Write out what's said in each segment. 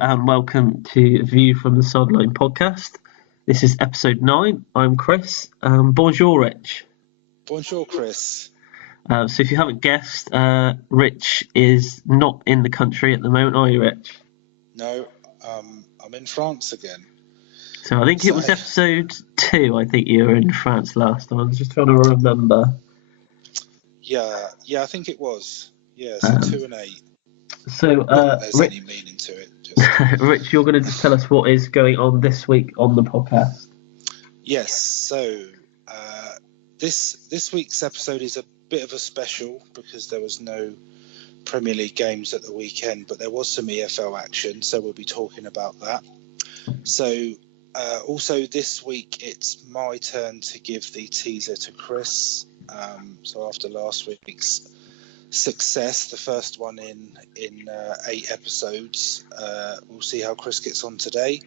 and welcome to View from the Sideline podcast. This is episode 9. I'm Chris. Bonjour, Rich. Bonjour, Chris. So if you haven't guessed, Rich is not in the country at the moment, are you, Rich? No, I'm in France again. So I think it was episode 2, I think you were in France last time. I was just trying to remember. Yeah, I think it was. Yeah, so 2 and 8. So, there's Rich, any meaning to it. Just... Rich, you're going to just tell us what is going on this week on the podcast. Yes, so this week's episode is a bit of a special because there was no Premier League games at the weekend, but there was some EFL action, so we'll be talking about that. So also this week it's my turn to give the teaser to Chris. So after last week's success, the first one in 8 episodes, we'll see how Chris gets on today.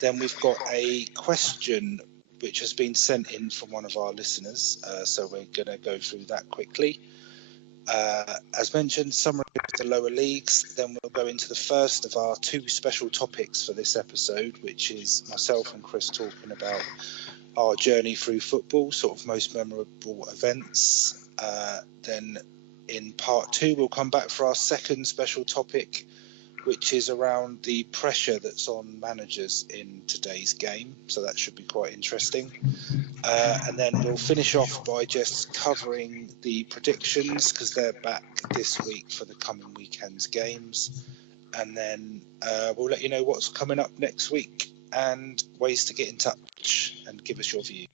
Then we've got a question which has been sent in from one of our listeners, so we're going to go through that quickly. As mentioned, summary of the lower leagues. Then we'll go into the first of our 2 special topics for this episode, which is myself and Chris talking about our journey through football, sort of most memorable events. Then in part 2, we'll come back for our second special topic, which is around the pressure that's on managers in today's game. So that should be quite interesting. And then we'll finish off by just covering the predictions because they're back this week for the coming weekend's games. And then we'll let you know what's coming up next week and ways to get in touch and give us your views.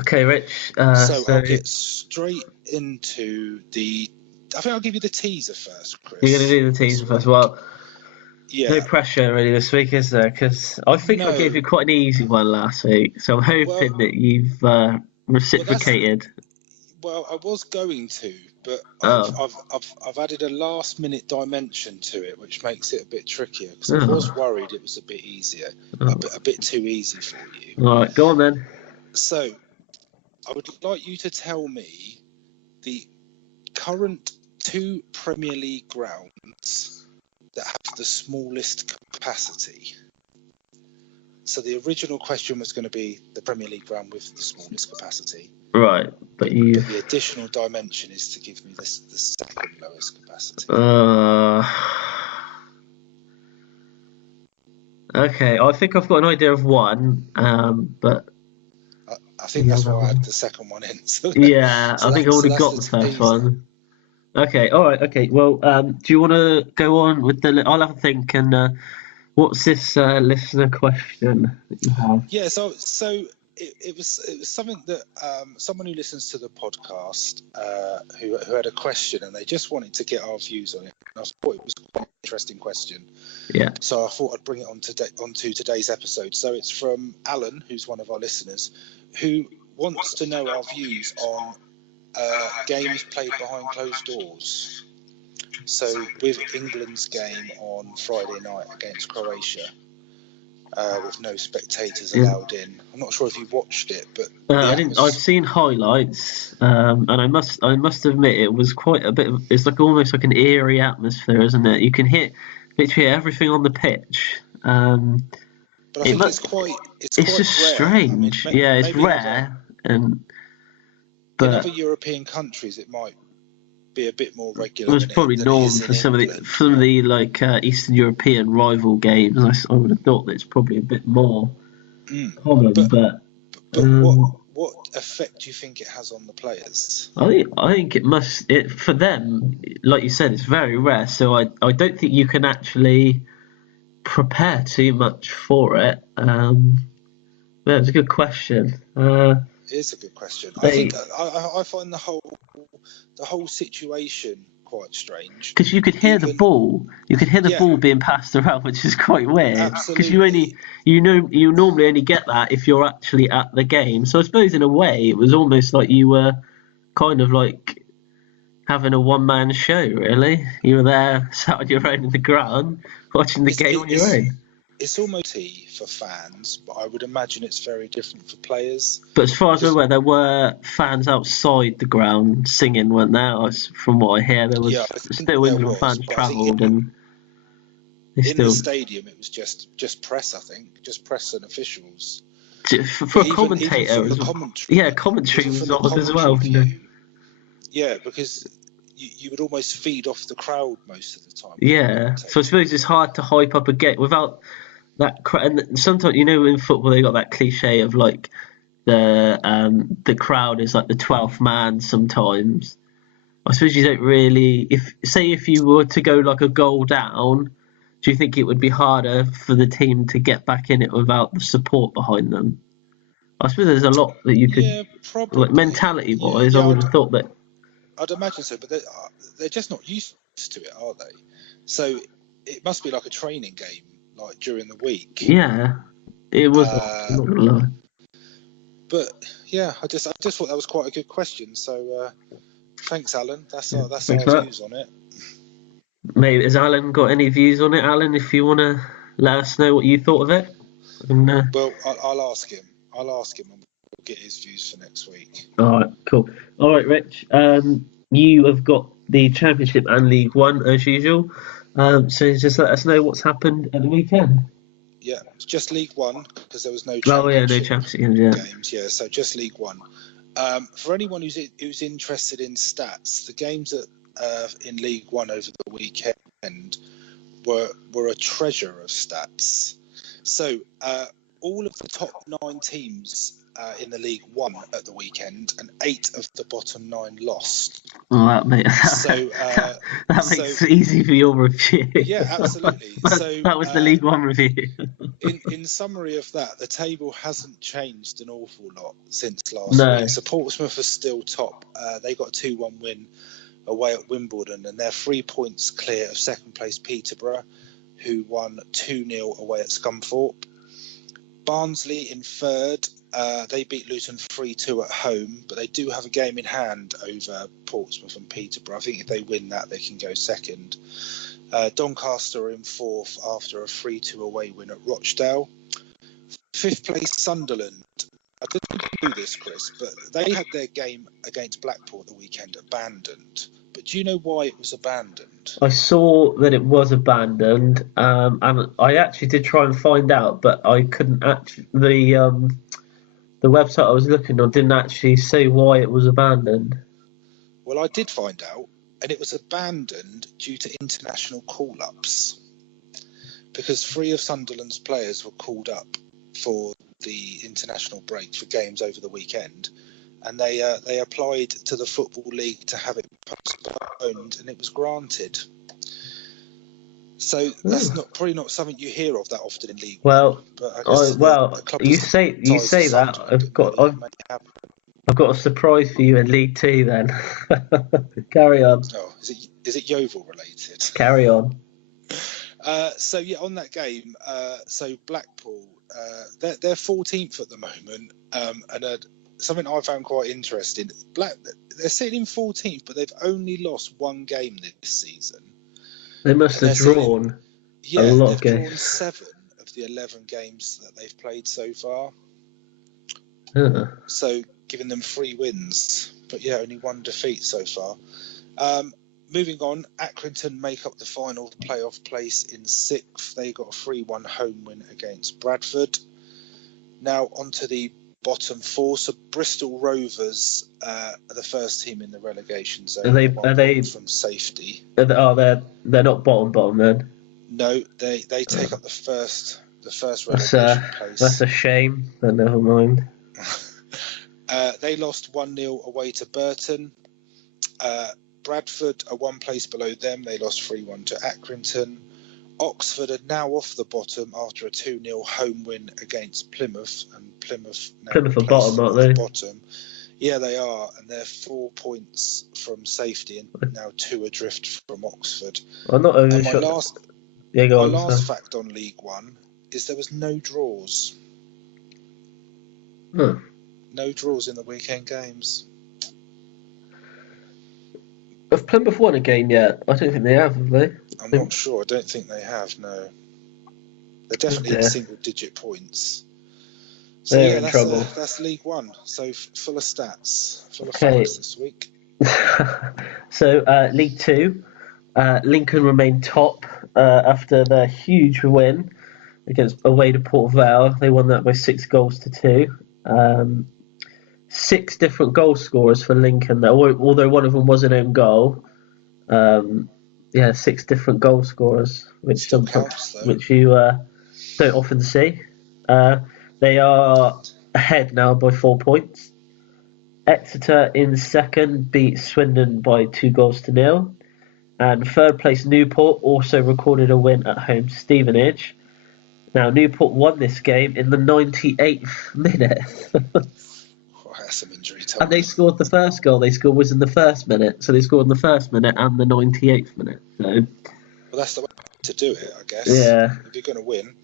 Okay, Rich. So I'll get straight into I think I'll give you the teaser first, Chris. You're going to do the teaser first? Well, yeah. No pressure really this week, is there? Because I think I gave you quite an easy one last week, so I'm hoping that you've reciprocated. Well, I was going to, but I've added a last-minute dimension to it, which makes it a bit trickier. Because I was worried it was a bit easier, a bit too easy for you. All right, go on then. So, I would like you to tell me the current 2 Premier League grounds that have the smallest capacity. So the original question was going to be the Premier League ground with the smallest capacity. Right, but the additional dimension is to give me the second lowest capacity. Okay, I think I've got an idea of one, but I think that's why I had the second one in. So yeah, I think I would have got the first one. Okay, all right, okay. Well, do you want to go on with I'll have a think. And what's this listener question that you have? Yeah, so it was something that someone who listens to the podcast who had a question, and they just wanted to get our views on it. And I thought it was quite an interesting question. Yeah. So I thought I'd bring it onto today's episode. So it's from Alan, who's one of our listeners, who wants to know our views on games played behind closed doors. So with England's game on Friday night against Croatia, with no spectators allowed in. I'm not sure if you watched it, but I didn't. I've seen highlights, and I must admit it was quite a bit. It's like almost like an eerie atmosphere, isn't it? You can literally everything on the pitch. But I think it's just rare. strange. I mean, it's rare, but in other European countries it might be a bit more regular. It was probably norm for some of the like Eastern European rival games. I would have thought that it's probably a bit more common. But what effect do you think it has on the players? I think it must. For them, like you said, it's very rare. So I don't think you can actually prepare too much for it. That's a good question. It is a good question. I think I find the whole situation quite strange. Because you could hear the ball. You could hear the ball being passed around, which is quite weird. Because you normally only get that if you're actually at the game. So I suppose in a way it was almost like you were kind of like having a one-man show. Really, you were there, sat on your own in the ground, watching the game on your own. It's almost for fans, but I would imagine it's very different for players. But as far as I'm aware, there were fans outside the ground singing, weren't there? From what I hear, there was still England fans travelled, and the stadium, it was just press. I think just press and officials. For a commentator, even from the commentary, commentary was odd as well. Yeah, because you would almost feed off the crowd most of the time. Yeah, so I suppose it's hard to hype up a game without that. And sometimes, in football they got that cliche of like the crowd is like the 12th man. Sometimes I suppose you don't really. If you were to go like a goal down, do you think it would be harder for the team to get back in it without the support behind them? I suppose there's a lot that you could, probably, like mentality-wise. I would have thought that. I'd imagine so, but they're just not used to it, are they? So it must be like a training game, like during the week. Yeah, it was. I'm not gonna lie. But yeah, I just thought that was quite a good question. So thanks, Alan. That's our views on it. Maybe has Alan got any views on it? Alan, if you want to let us know what you thought of it. Well, I'll ask him. And we'll get his views for next week. All right, cool. All right, Rich. You have got the Championship and League One as usual. So just let us know what's happened at the weekend. Yeah, it's just League One because there was no Championship games. Yeah, so just League One. For anyone who's interested in stats, the games in League One over the weekend were a treasure of stats. So all of the top 9 teams in the League One at the weekend, and 8 of the bottom 9 lost. Well, that makes it easy for your review. Yeah, absolutely. That was the League One review. in summary of that, the table hasn't changed an awful lot since last week. So Portsmouth are still top. They got a 2-1 win away at Wimbledon, and they're 3 points clear of second place Peterborough, who won 2-0 away at Scunthorpe. Barnsley in third. They beat Luton 3-2 at home, but they do have a game in hand over Portsmouth and Peterborough. I think if they win that, they can go second. Doncaster are in fourth after a 3-2 away win at Rochdale. Fifth place Sunderland. I didn't do this, Chris, but they had their game against Blackpool at the weekend abandoned. But do you know why it was abandoned? I saw that it was abandoned, and I actually did try and find out, but I couldn't actually. The website I was looking on didn't actually say why it was abandoned. Well, I did find out, and it was abandoned due to international call-ups, because 3 of Sunderland's players were called up for the international break for games over the weekend, and they applied to the Football League to have it postponed, and it was granted. So that's probably not something you hear of that often in League One. But I guess you say that I've got a surprise for you in League Two. Then carry on. Oh, is it Yeovil related? Carry on. So yeah, on that game, so Blackpool, they're 14th at the moment, and something I found quite interesting. They're sitting in 14th, but they've only lost 1 game this season. They must have drawn a lot of games. They've drawn 7 of the 11 games that they've played so far. So giving them 3 wins, but yeah, only 1 defeat so far. Moving on, Accrington make up the final playoff place in 6th. They got a 3-1 home win against Bradford. Now onto the bottom 4. So Bristol Rovers are the first team in the relegation zone. Are they from safety? They're not bottom then. No, they take up the first relegation place. That's a shame, but never mind. They lost 1-0 away to Burton. Bradford are 1 place below them. They lost 3-1 to Accrington. Oxford are now off the bottom after a 2-0 home win against Plymouth, and Plymouth are bottom, aren't they? Bottom. Yeah, they are, and they're 4 points from safety, and now 2 adrift from Oxford. I'm not and my last fact on League One is there was no draws. No draws in the weekend games. Have Plymouth won a game yet? I don't think they have they? I'm not sure. I don't think they have, no. They're definitely in single-digit points. So they're in trouble. That's League One. So full of stats, full of facts this week. So League Two, Lincoln remain top after their huge win against away to Port Vale. They won that by 6-2. 6 different goal scorers for Lincoln, although one of them was an own goal. 6 different goal scorers, which you don't often see. They are ahead now by 4 points. Exeter in second beat Swindon by 2-0. And third place Newport also recorded a win at home to Stevenage. Now, Newport won this game in the 98th minute. That's some injury time. And they scored the first goal they scored was in the first minute. So they scored in the first minute and the 98th minute. So, well, that's the way to do it, I guess. Yeah. If you're going to win.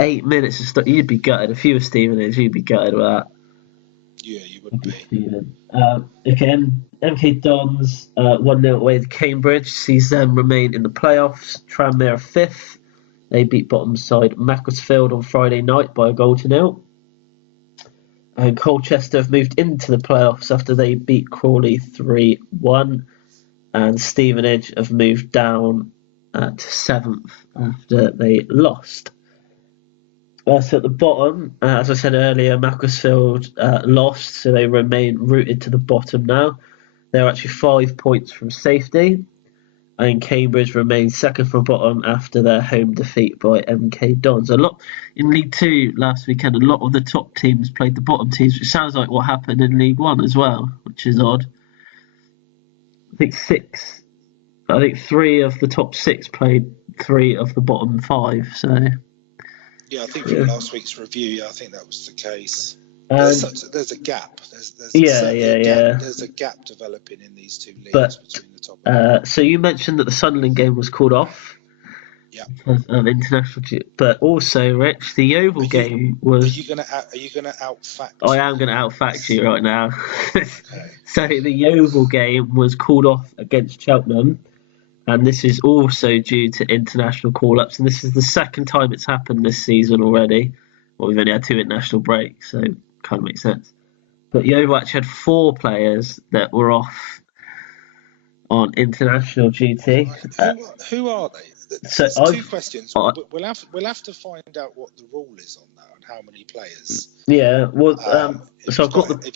8 minutes to start. You'd be gutted. If you were Stevenage, you'd be gutted with that. Yeah, you would be. Again, MK Dons 1-0 away to Cambridge sees them remain in the playoffs. Tranmere 5th. They beat bottom side Macclesfield on Friday night by 1-0. And Colchester have moved into the playoffs after they beat Crawley 3-1. And Stevenage have moved down to 7th after they lost. So at the bottom, as I said earlier, Macclesfield lost, so they remain rooted to the bottom now. They're actually 5 points from safety. And Cambridge remains second from bottom after their home defeat by MK Dons. A lot in League 2 last weekend, a lot of the top teams played the bottom teams, which sounds like what happened in League 1 as well, which is odd. I think 3 of the top 6 played 3 of the bottom 5, so... Yeah, I think from last week's review, I think that was the case. There's a gap. There's a gap developing in these two leagues between the top. So you mentioned that the Sunderland game was called off. Yeah. Because of international, but also, Rich, the Yeovil game was. Are you going to outfact? I am going to outfact you right now. Okay. So the Yeovil game was called off against Cheltenham. And this is also due to international call-ups. And this is the second time it's happened this season already. Well, we've only had 2 international breaks, so it kind of makes sense. But Yeovil actually had 4 players that were off on international duty. Who are they? So 2 questions. We'll have to find out what the rule is on that and how many players. Yeah, well, if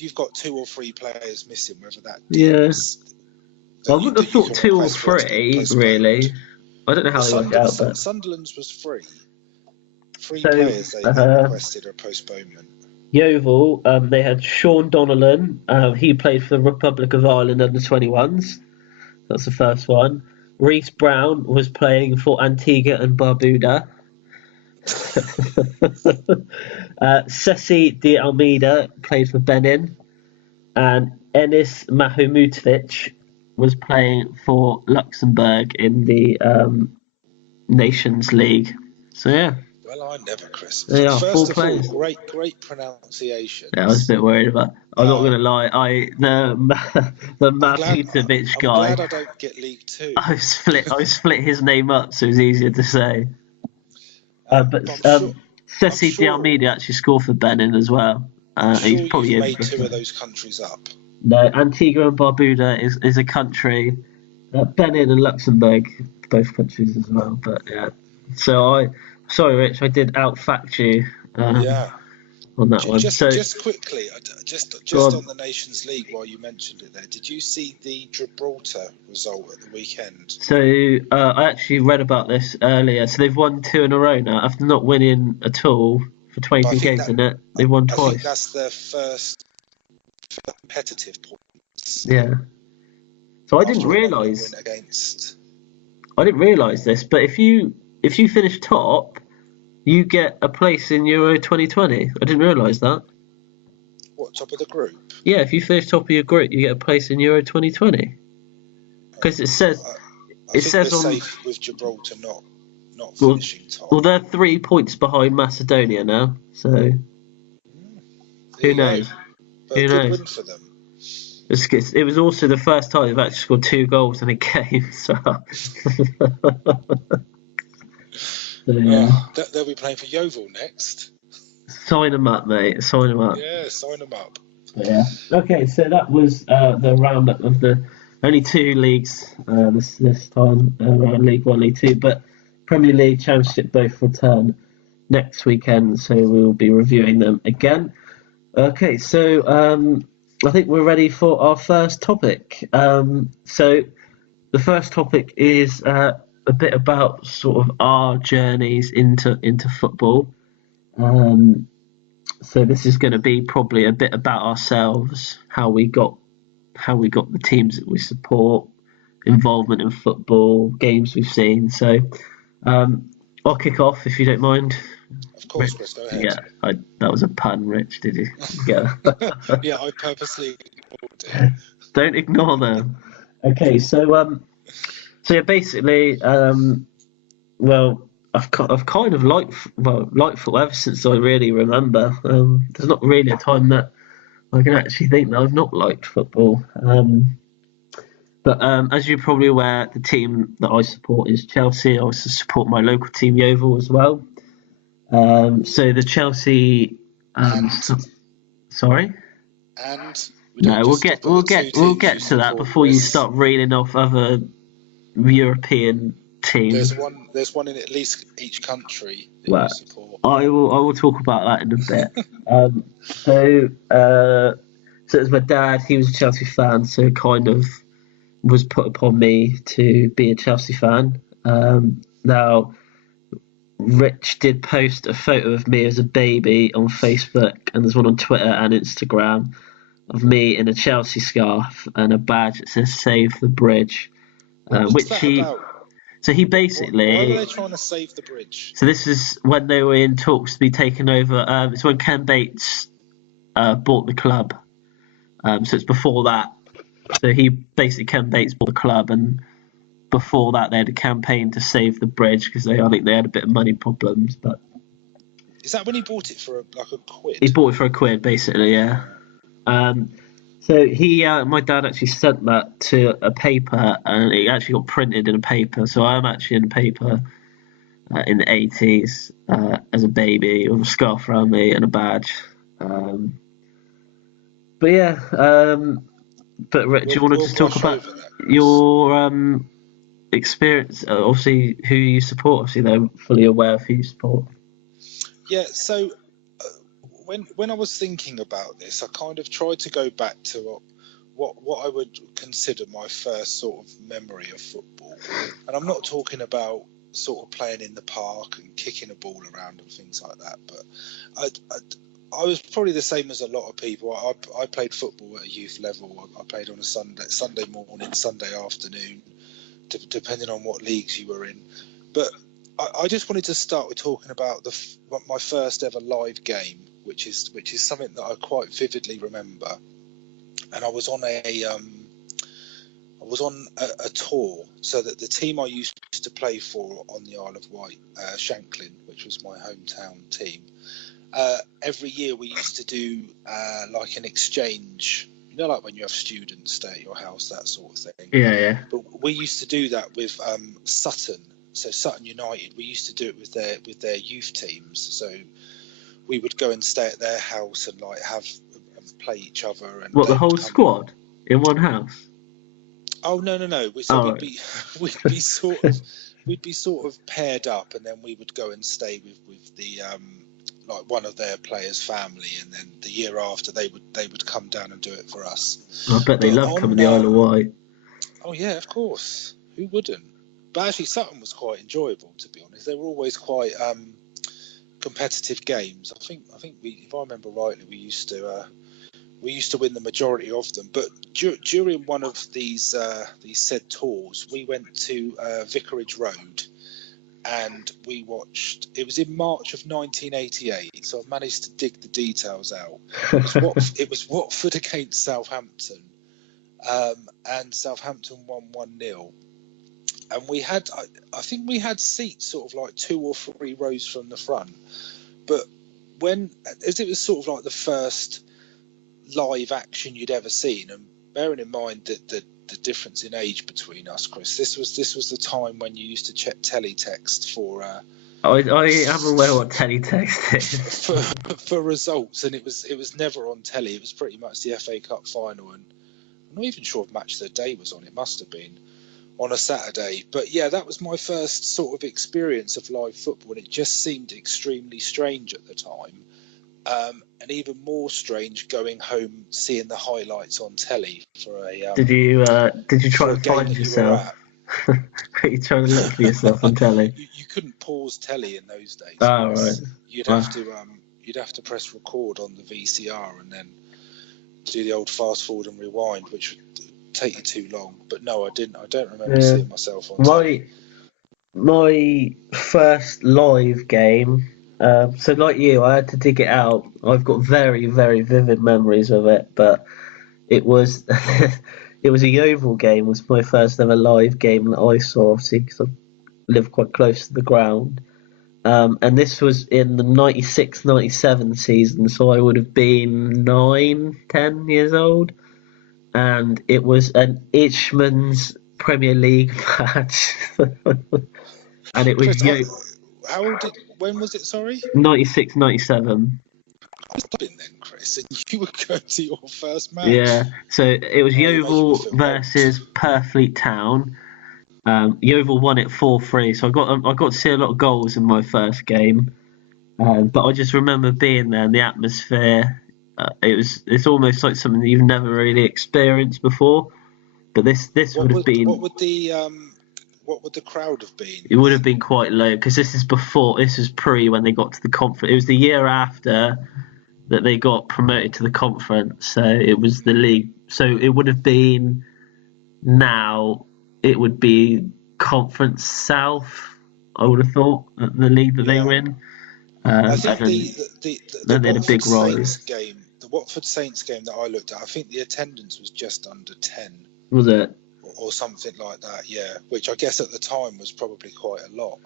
you've got 2 or 3 players missing, whether that is... I wouldn't have thought 2 or 3, really. I don't know how they work out, but... Sunderland's was 3. 3 players they requested a postponement. Yeovil, they had Sean Donnellan. He played for the Republic of Ireland under-21s. That's the first one. Reece Brown was playing for Antigua and Barbuda. Ceci de Almeida played for Benin. And Enis Mahmutovic was playing for Luxembourg in the Nations League. So, yeah. Well, I never, Chris. They are First 4 of players. all, great pronunciation. Yeah, I was a bit worried about. I'm not going to lie. The Mahmutovic guy. I'm glad I don't get League 2. I split his name up so it was easier to say. Ceci de Almeida actually scored for Benin as well. He's probably made 2 of those countries up. No, Antigua and Barbuda is a country. Benin and Luxembourg, both countries as well. But yeah, sorry, Rich, I did outfact you. On that one. Just quickly, just on the Nations League, while you mentioned it there, did you see the Gibraltar result at the weekend? So I actually read about this earlier. So they've won 2 in a row now after not winning at all for 22 games, isn't it? They've won twice. I think that's their first competitive points. Yeah. So I didn't realise this, but if you finish top, you get a place in Euro 2020. I didn't realise that. What, top of the group? Yeah, if you finish top of your group, you get a place in Euro 2020. Because it says safe with Gibraltar not finishing top. Well, they're 3 points behind Macedonia now, so who knows? Who knows? Win for them. It was also the first time they've actually scored 2 goals in a game. So, they'll be playing for Yeovil next. Sign them up, mate. Sign them up. Yeah, sign them up. Yeah. Okay, so that was the roundup of the only 2 leagues this time, around League 1, League 2. But Premier League, Championship both return next weekend, so we'll be reviewing them again. Okay, so I think we're ready for our first topic. So the first topic is a bit about sort of our journeys into football. So this is going to be probably a bit about ourselves, how we got the teams that we support, involvement in football, games we've seen. So I'll kick off if you don't mind. Of course, Chris, go ahead. Yeah, that was a pun, Rich. Did you get that? Yeah, I purposely ignored it. Don't ignore them. Okay, so yeah, basically, well, I've kind of liked football ever since I really remember. There's not really a time that I can actually think that I've not liked football. But as you're probably aware, the team that I support is Chelsea. I also support my local team, Yeovil, as well. So the Chelsea. Sorry. And we'll get to that before you start reading off other European teams. There's one in at least each country that you support. I will talk about that in a bit. So it was my dad. He was a Chelsea fan, so kind of was put upon me to be a Chelsea fan. Now, Rich did post a photo of me as a baby on Facebook, and there's one on Twitter and Instagram of me in a Chelsea scarf and a badge that says "Save the Bridge." What's that about? So he basically. Why were they trying to save the bridge? So this is when they were in talks to be taken over. It's when Ken Bates bought the club. So it's before that. So Ken Bates bought the club, and before that they had a campaign to save the bridge because I think they had a bit of money problems. But is that when he bought it for a quid? He bought it for a quid, basically, yeah. So my dad actually sent that to a paper, and it actually got printed in a paper. So I'm actually in a paper in the 80s as a baby with a scarf around me and a badge. But yeah, but Rich, do you want to just talk about your experience? Obviously, who you support. Obviously, they're fully aware of who you support. Yeah, so when I was thinking about this, I kind of tried to go back to what I would consider my first sort of memory of football. And I'm not talking about sort of playing in the park and kicking a ball around and things like that, but I was probably the same as a lot of people. I played football at a youth level. I played on a Sunday morning, Sunday afternoon, depending on what leagues you were in. But I just wanted to start with talking about my first ever live game, which is something that I quite vividly remember. And I was on a tour, so that the team I used to play for on the Isle of Wight, Shanklin, which was my hometown team. Every year we used to do like an exchange, like when you have students stay at your house, that sort of thing. Yeah. But we used to do that with Sutton. So Sutton United, we used to do it with their youth teams. So we would go and stay at their house and like play each other. And what, the whole squad in one house? Oh no! So we'd be sort of paired up, and then we would go and stay with the like one of their players' family, and then the year after they would come down and do it for us. I bet they love coming to the Isle of Wight. Oh yeah, of course. Who wouldn't? But actually, Sutton was quite enjoyable, to be honest. They were always quite competitive games. I think if I remember rightly, we used to win the majority of them. But during one of these said tours, we went to Vicarage Road, and we watched. It was in March of 1988, so I've managed to dig the details out. It was Watford against Southampton, and Southampton won 1-0. And we had, I think we had seats sort of like 2 or 3 rows from the front. But as it was sort of like the first live action you'd ever seen, and bearing in mind that the difference in age between us, Chris, this was the time when you used to check teletext for I am aware what teletext is for results, and it was never on telly. It was pretty much the FA Cup final, and I'm not even sure if Match of the Day was on. It must have been. on a Saturday. But yeah, that was my first sort of experience of live football, and it just seemed extremely strange at the time. And even more strange going home seeing the highlights on telly for a Did you try and find yourself? Are you trying to look for yourself on telly? You couldn't pause telly in those days. Oh, right. You'd have to press record on the VCR and then do the old fast forward and rewind, which would take you too long. But no, I didn't. I don't remember seeing myself on telly. My first live game. So like you, I had to dig it out. I've got very, very vivid memories of it, but it was it was a Yeovil game. It was my first ever live game that I saw, obviously, because I live quite close to the ground. And this was in the 96-97 season, so I would have been 9-10 years old. And it was an Itchman's Premier League match. And it was when was it, sorry? 96-97. I was been then, Chris, and you were going to your first match. Yeah, so it was Yeovil versus Purfleet Town. Yeovil won it 4-3, so I got to see a lot of goals in my first game. But I just remember being there and the atmosphere. It's almost like something that you've never really experienced before. But this would have been. What would the crowd have been? It would have been quite low because this was pre when they got to the conference. It was the year after that they got promoted to the conference, so it was the league. So it would have been now. It would be Conference South. I would have thought the league that they were in. I think the Watford Saints game, the Watford Saints game that I looked at, I think the attendance was just under 10. Was it? Or something like that, yeah. Which I guess at the time was probably quite a lot.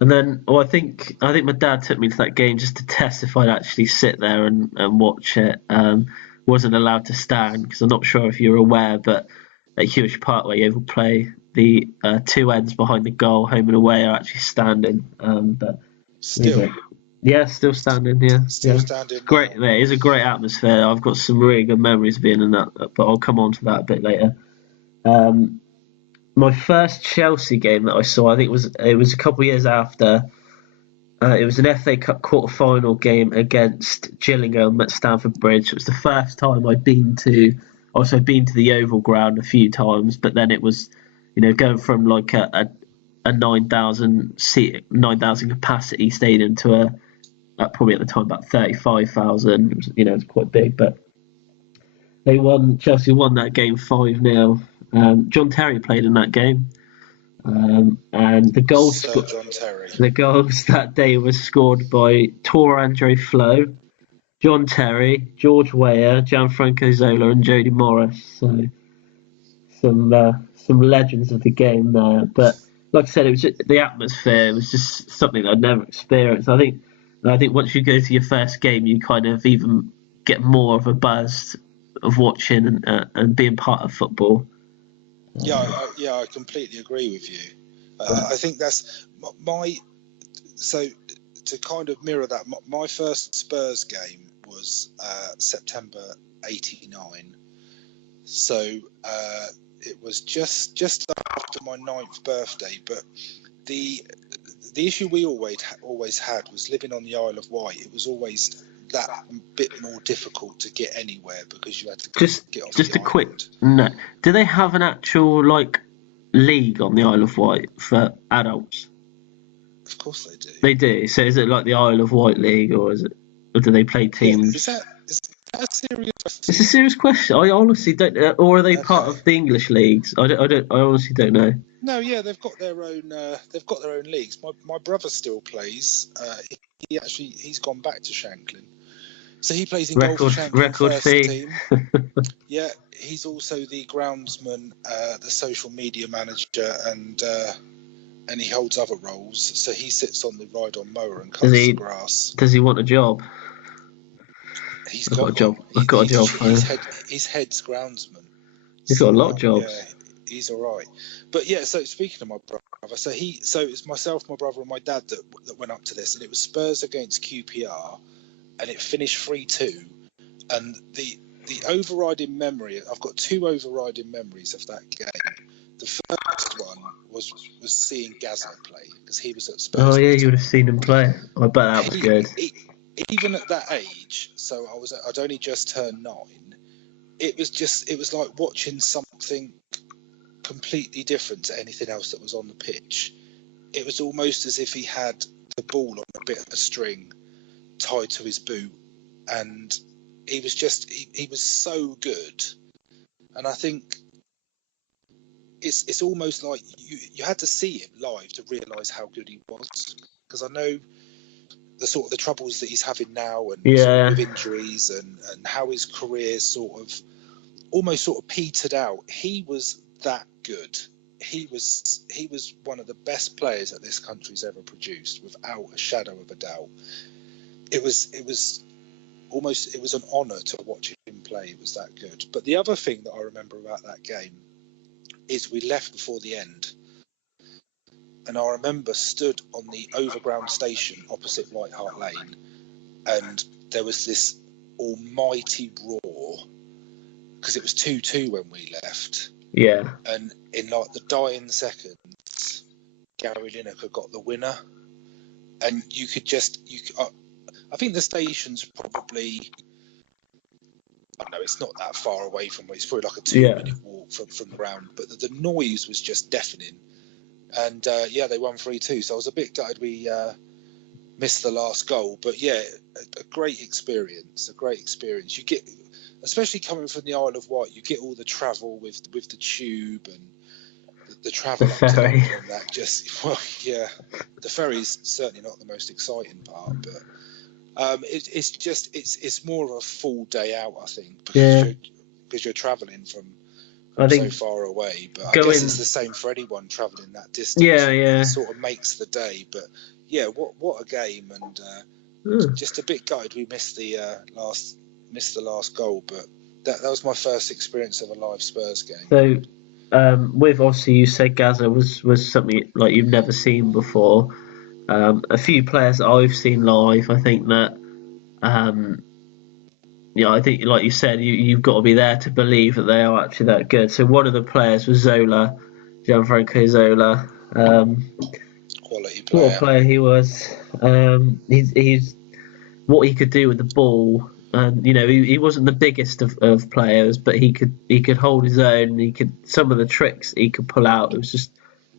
And then, I think my dad took me to that game just to test if I'd actually sit there and watch it. Wasn't allowed to stand because I'm not sure if you're aware, but at Hewish Park where you play, the two ends behind the goal, home and away, are actually standing. But still. Yeah, still standing. Yeah, standing. Great. It is a great atmosphere. I've got some really good memories of being in that, but I'll come on to that a bit later. My first Chelsea game that I saw, I think it was a couple of years after. It was an FA Cup quarter-final game against Gillingham at Stamford Bridge. It was the first time I'd been to. Also, been to the Oval Ground a few times, but then it was, going from like a 9,000 capacity stadium to probably at the time about 35,000. It was quite big, but Chelsea won that game 5-0. John Terry played in that game, and the goals that day was scored by Tor Andre Flo, John Terry, George Weah, Gianfranco Zola, and Jody Morris. So some legends of the game there. But like I said, it was just, the atmosphere was just something that I'd never experienced. I think once you go to your first game, you kind of even get more of a buzz of watching and being part of football. Yeah, I completely agree with you. I think that's so to kind of mirror that, my first Spurs game was September '89. So it was just after my 9th birthday. But the issue we always had was living on the Isle of Wight. It was always that bit more difficult to get anywhere because you had to get off the island. Do they have an actual league on the Isle of Wight for adults? Of course they do. They do. So is it like the Isle of Wight League, or do they play teams? Is that a serious question? It's a serious question. I honestly don't. Or are they part of the English leagues? I honestly don't know. No, yeah, they've got their own. They've got their own leagues. My brother still plays. He's gone back to Shanklin. So he plays in Golf Shanklin first team. Yeah, he's also the groundsman, the social media manager, and he holds other roles. So he sits on the ride-on mower and cuts the grass. Does he want a job? He's got a job. I've got a job. He's head's groundsman. He's got a lot of jobs. Yeah, he's all right. But yeah, so speaking of my brother, so it's myself, my brother, and my dad that went up to this, and it was Spurs against QPR. And it finished 3-2, and the overriding memory, I've got two overriding memories of that game. The The first one was seeing Gazza play, because he was at Spurs. Oh yeah, you would have seen him play. I bet that was good. Even at that age, so I'd only just turned 9. It was like watching something completely different to anything else that was on the pitch. It was almost as if he had the ball on a bit of a string tied to his boot, and he was he was so good. And I think it's almost like you had to see him live to realise how good he was, because I know the troubles that he's having now, and with injuries, and how his career almost petered out. He was that good. He was one of the best players that this country's ever produced, without a shadow of a doubt. It was an honour to watch him play. It was that good. But the other thing that I remember about that game is we left before the end, and I remember stood on the overground station opposite White Hart Lane, and there was this almighty roar, because it was 2-2 when we left. Yeah. And in like the dying seconds, Gary Lineker got the winner, and I think the station's probably, I don't know, it's not that far away from where, it's probably like a 2-minute walk from the ground, but the noise was just deafening. And they won 3-2, so I was a bit gutted we missed the last goal. But yeah, a great experience. You get, especially coming from the Isle of Wight, you get all the travel with the tube and the travel up to London, and that the ferry's certainly not the most exciting part, but it's more of a full day out, I think, because you're travelling from so far away. But I guess it's the same for anyone travelling that distance. It sort of makes the day. But yeah, what a game, and just a bit gutted we missed the last goal, but that was my first experience of a live Spurs game. So, with, obviously, you said Gazza was something like you've never seen before. A few players that I've seen live, I think that, I think, like you said, you've got to be there to believe that they are actually that good. So one of the players was Zola, Gianfranco Zola. Quality player. What a player he was. He's what he could do with the ball. And he wasn't the biggest of players, but he could hold his own. Some of the tricks he could pull out. It was just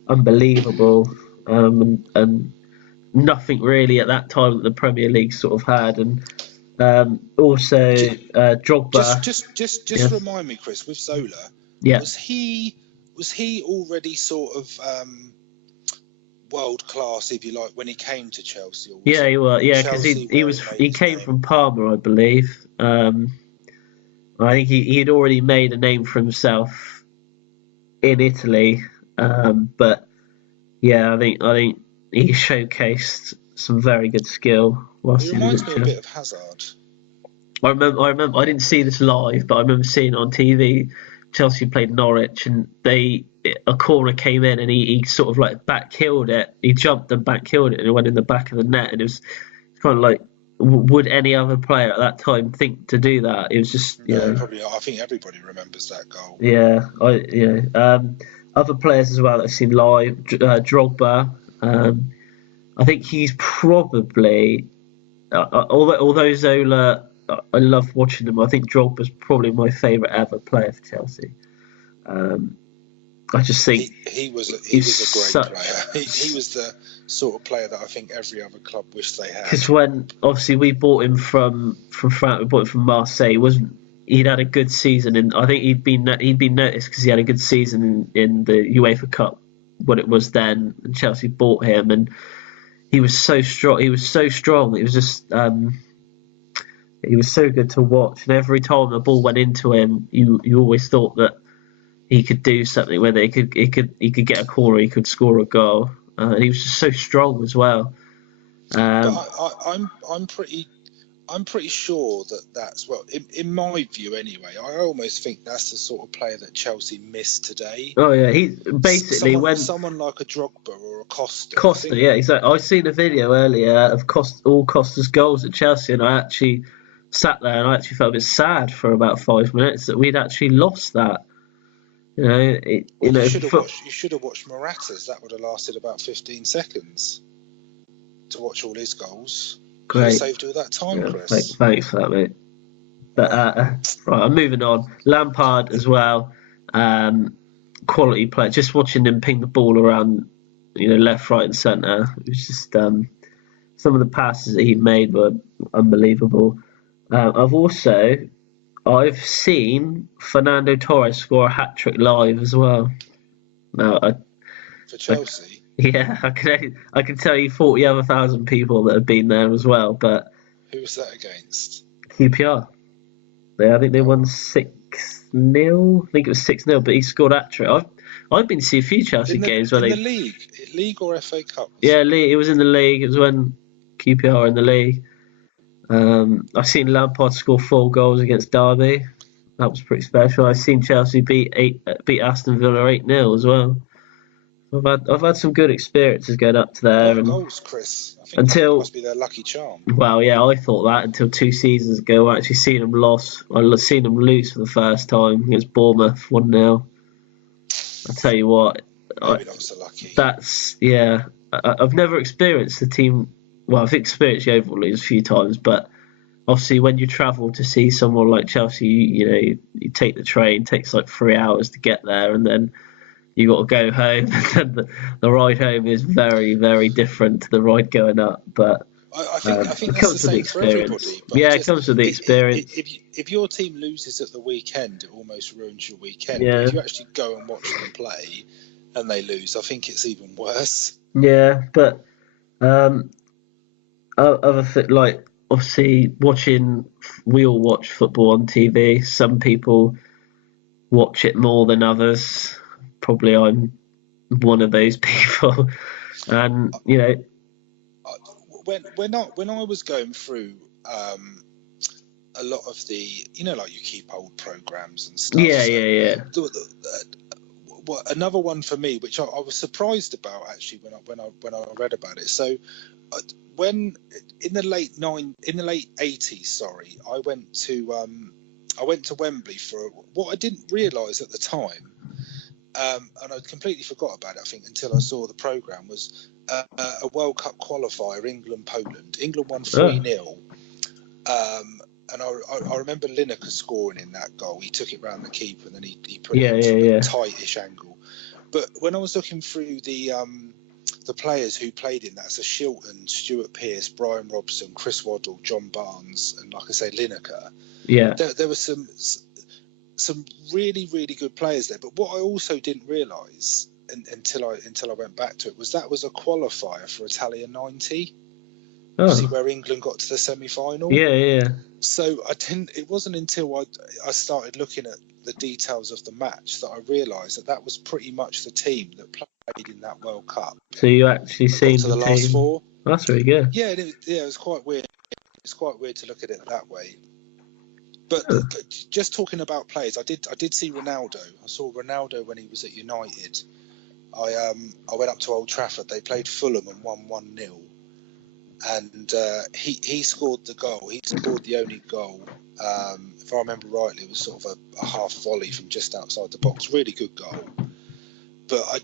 unbelievable, and nothing really at that time that the Premier League sort of had. And also Drogba. Just remind me, Chris, with Zola. Yeah. Was he already sort of world class, if you like, when he came to Chelsea? Or he was. Yeah, because he came from Parma, I believe. I think he had already made a name for himself in Italy, but yeah, I think he showcased some very good skill whilst he reminds me a bit of Hazard. I remember. I didn't see this live, but I remember seeing it on TV. Chelsea played Norwich, and a corner came in, and he sort of like back-heeled it. He jumped and back-heeled it, and it went in the back of the net. And it was kind of like, would any other player at that time think to do that? It was just, probably. I think everybody remembers that goal. Yeah, other players as well that I've seen live, Drogba. I think he's probably, although Zola, I love watching him. I think Drogba's probably my favourite ever player for Chelsea. I just think he was a great player. He was the sort of player that I think every other club wished they had. Because when obviously we bought him from France, we bought him from Marseille. He'd had a good season, and I think he'd been noticed because he had a good season in the UEFA Cup, what it was then. And Chelsea bought him, and he was so strong. It was just he was so good to watch. And every time the ball went into him, you always thought that he could do something. Whether he could get a corner, he could score a goal, and he was just so strong as well. I'm pretty sure that's in my view anyway. I almost think that's the sort of player that Chelsea missed today. Oh yeah, he basically someone like a Drogba or a Costa. Costa, yeah, exactly. I seen a video earlier of all Costa's goals at Chelsea, and I actually sat there and I actually felt a bit sad for about 5 minutes that we'd actually lost that. You should have watched Morata's. That would have lasted about 15 seconds to watch all his goals. Great. Could have saved all that time, Chris. Thanks for that, mate. But right, I'm moving on. Lampard as well. Quality player. Just watching him ping the ball around, left, right, and centre. It was just some of the passes that he made were unbelievable. I've seen Fernando Torres score a hat trick live as well. Now, for Chelsea. I can tell you 40 other thousand people that have been there as well. But who was that against? QPR. I think they won 6-0. I think it was 6-0. But he scored a hat trick. I've been to see a few Chelsea games where the league or FA Cup. Yeah, league. It was in the league. It was when QPR were in the league. I've seen Lampard score 4 goals against Derby. That was pretty special. I've seen Chelsea beat Aston Villa 8-0 as well. I've had some good experiences going up to there. Goals, Chris. I think it must be their lucky charm. Well, yeah, I thought that until 2 seasons ago. I actually seen them lose. I've seen them lose for the first time against Bournemouth 1-0. I tell you what, maybe not so lucky. I've never experienced the team. Well, I've experienced Yeovil lose a few times, but obviously when you travel to see someone like Chelsea, you take the train. It takes like 3 hours to get there, and then you got to go home. And the ride home is very, very different to the ride going up. But I think that's the same for everybody. But it comes with the experience. If your team loses at the weekend, it almost ruins your weekend. Yeah. But if you actually go and watch them play and they lose, I think it's even worse. Yeah, but obviously we all watch football on TV. Some people watch it more than others. Probably I'm one of those people. And when I was going through a lot of the like you keep old programs and stuff. Another one for me, which I was surprised about actually when I read about it. So when in the late 80s, I went to Wembley for what I didn't realise at the time, and I completely forgot about it. I think until I saw the programme was a World Cup qualifier, England-Poland. England won 3-0. And I remember Lineker scoring in that goal. He took it round the keeper and then he put it from a tightish angle. But when I was looking through the players who played in that, so Shilton, Stuart Pearce, Brian Robson, Chris Waddle, John Barnes, and like I say, Lineker. Yeah, there were some really, really good players there. But what I also didn't realise until I went back to it was that was a qualifier for Italia 90. See where England got to the semi-final. Yeah. So it wasn't until I started looking at the details of the match that I realised that was pretty much the team that played in that World Cup. So you actually seen the last 4. That's really good. Yeah, it was quite weird. It's quite weird to look at it that way. But just talking about players, I did see Ronaldo. I saw Ronaldo when he was at United. I went up to Old Trafford. They played Fulham and won 1-0. And he scored the goal. He scored the only goal. If I remember rightly, it was sort of a half volley from just outside the box. Really good goal. But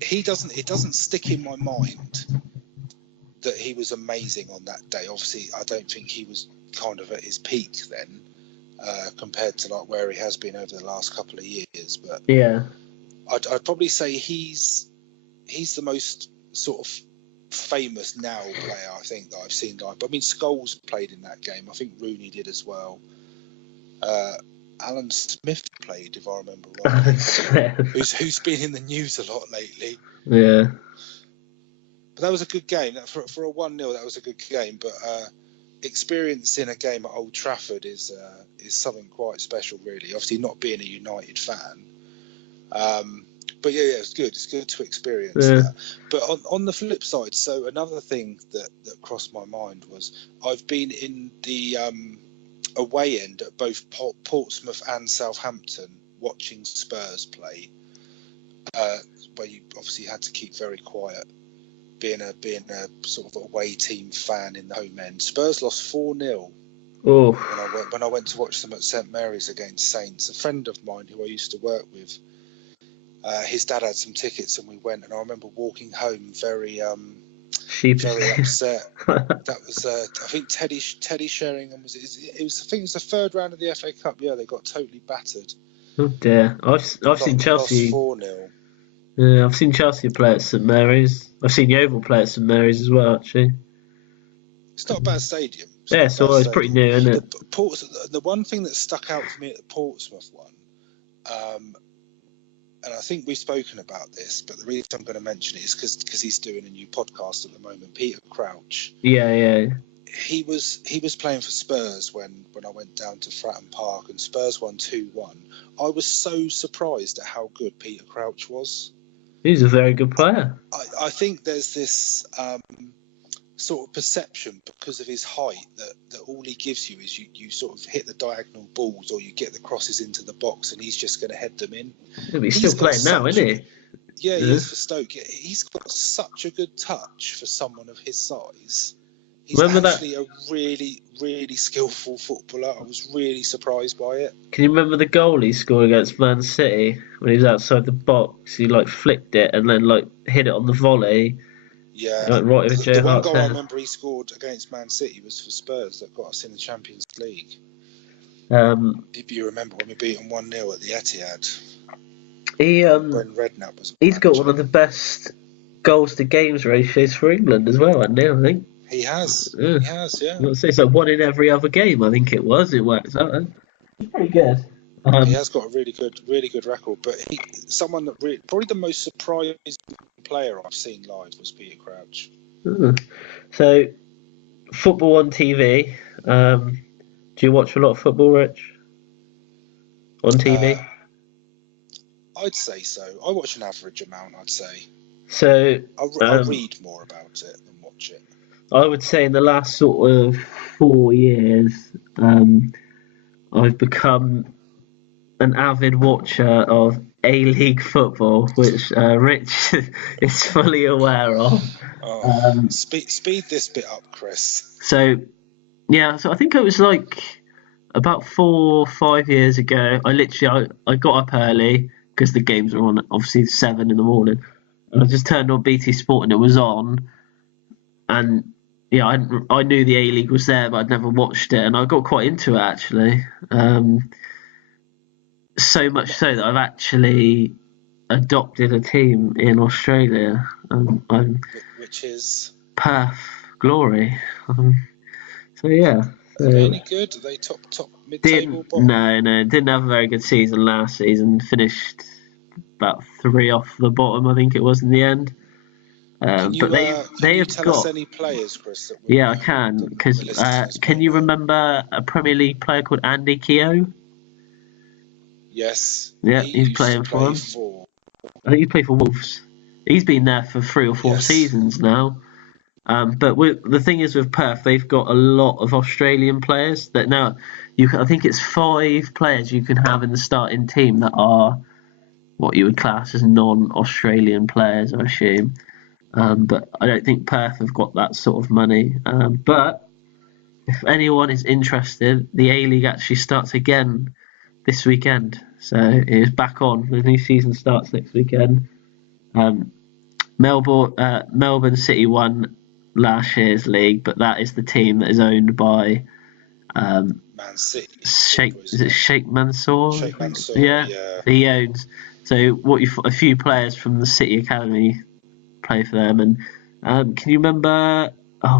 it doesn't stick in my mind that he was amazing on that day. Obviously, I don't think he was kind of at his peak then, compared to like where he has been over the last couple of years. But yeah, I'd probably say he's the most sort of famous now player I think that I've seen live. But I mean, Scholes played in that game. I think Rooney did as well. Alan Smith played, if I remember right. who's been in the news a lot lately. Yeah. But that was a good game. For a 1-0, that was a good game. But experiencing a game at Old Trafford is something quite special, really. Obviously, not being a United fan. But yeah, it's good. It's good to experience that. But on the flip side, so another thing that crossed my mind was I've been in the away end at both Portsmouth and Southampton watching Spurs play, where you obviously had to keep very quiet, being a sort of away team fan in the home end. Spurs lost 4-0 when when I went to watch them at St Mary's against Saints, a friend of mine who I used to work with, his dad had some tickets and we went, and I remember walking home very upset. That was I think Teddy Sheringham was it was I think it was the third round of the FA Cup. Yeah, they got totally battered. Oh dear, I've seen Chelsea. Lost 4-0. Yeah, I've seen Chelsea play at St Mary's. I've seen Yeovil play at St Mary's as well, actually. It's not a bad stadium. It's pretty new, isn't it? The one thing that stuck out for me at the Portsmouth one, and I think we've spoken about this, but the reason I'm going to mention it is because he's doing a new podcast at the moment, Peter Crouch. Yeah. He was playing for Spurs when I went down to Fratton Park, and Spurs won 2-1. I was so surprised at how good Peter Crouch was. He's a very good player. I think there's this sort of perception because of his height that all he gives you is you sort of hit the diagonal balls or you get the crosses into the box and he's just going to head them in. Yeah, but he's still playing now, isn't he? Yeah, he is for Stoke. He's got such a good touch for someone of his size. He's actually a really, really skillful footballer. I was really surprised by it. Can you remember the goal he scored against Man City when he was outside the box? He flicked it and then hit it on the volley. Yeah, right over the one goal I remember he scored against Man City was for Spurs that got us in the Champions League. If you remember when we beat them 1-0 at the Etihad. When Redknapp was he's got one of the best goals to games ratios for England as well, hasn't he? I think he has. Yeah. He has, yeah. It's like one in every other game. I think it works out. It's pretty good. He has got a really good record, but someone that probably the most surprising player I've seen live was Peter Crouch. So, football on TV. Do you watch a lot of football, Rich? On TV? I'd say so. I watch an average amount, I'd say. So I read more about it than watch it. I would say in the last sort of 4 years, I've become an avid watcher of A-League football, which Rich is fully aware of. Speed this bit up, Chris. So I think it was about 4 or 5 years ago. I got up early because the games were on, obviously 7 in the morning, and I just turned on BT Sport and it was on, and I knew the A-League was there, but I'd never watched it, and I got quite into it actually. So much so that I've actually adopted a team in Australia. Which is? Perth Glory. So yeah. Are they any good? Are they top mid-table? No, didn't have a very good season last season. Finished about 3 off the bottom, I think it was in the end. But they have tell got us any players, Chris? I can. Because can you remember a Premier League player called Andy Keogh? Yes. Yeah, he's playing for them. I think he played for Wolves. He's been there for 3 or 4 seasons now. But the thing is with Perth, they've got a lot of Australian players that now I think it's 5 players you can have in the starting team that are what you would class as non-Australian players, I assume. But I don't think Perth have got that sort of money. But if anyone is interested, the A-League actually starts again this weekend. So it is back on. The new season starts next weekend. Melbourne City won last year's league, but that is the team that is owned by Man City. Sheikh Mansour? Sheikh Mansour, yeah. He owns. So a few players from the City Academy play for them. And can you remember?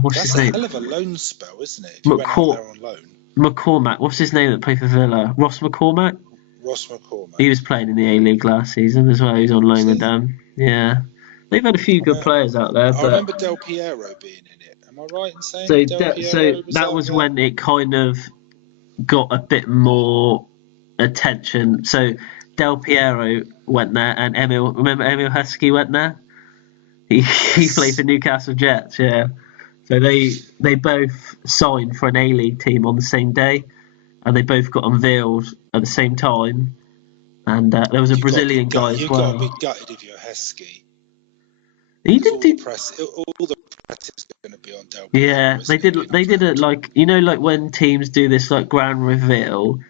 What's his name? That's a hell of a loan spell, isn't it? If you went out there on loan. McCormack. What's his name that played for Villa? Ross McCormack? Ross McCormack. He was playing in the A-League last season as well. He was on loan with them. Yeah. They've had a few good players out there. I remember Del Piero being in it. Am I right in saying that was when it kind of got a bit more attention. So Del Piero went there, and Emil Heskey went there? He played for Newcastle Jets, yeah. So they both signed for an A-League team on the same day, and they both got unveiled at the same time. And there was a Brazilian guy as well. You've got to be gutted if you're Heskey. He Because did do. all the press is going to be on Del Yeah, Piero, they isn't it, did. being They did it undrafted? like like when teams do this like grand reveal.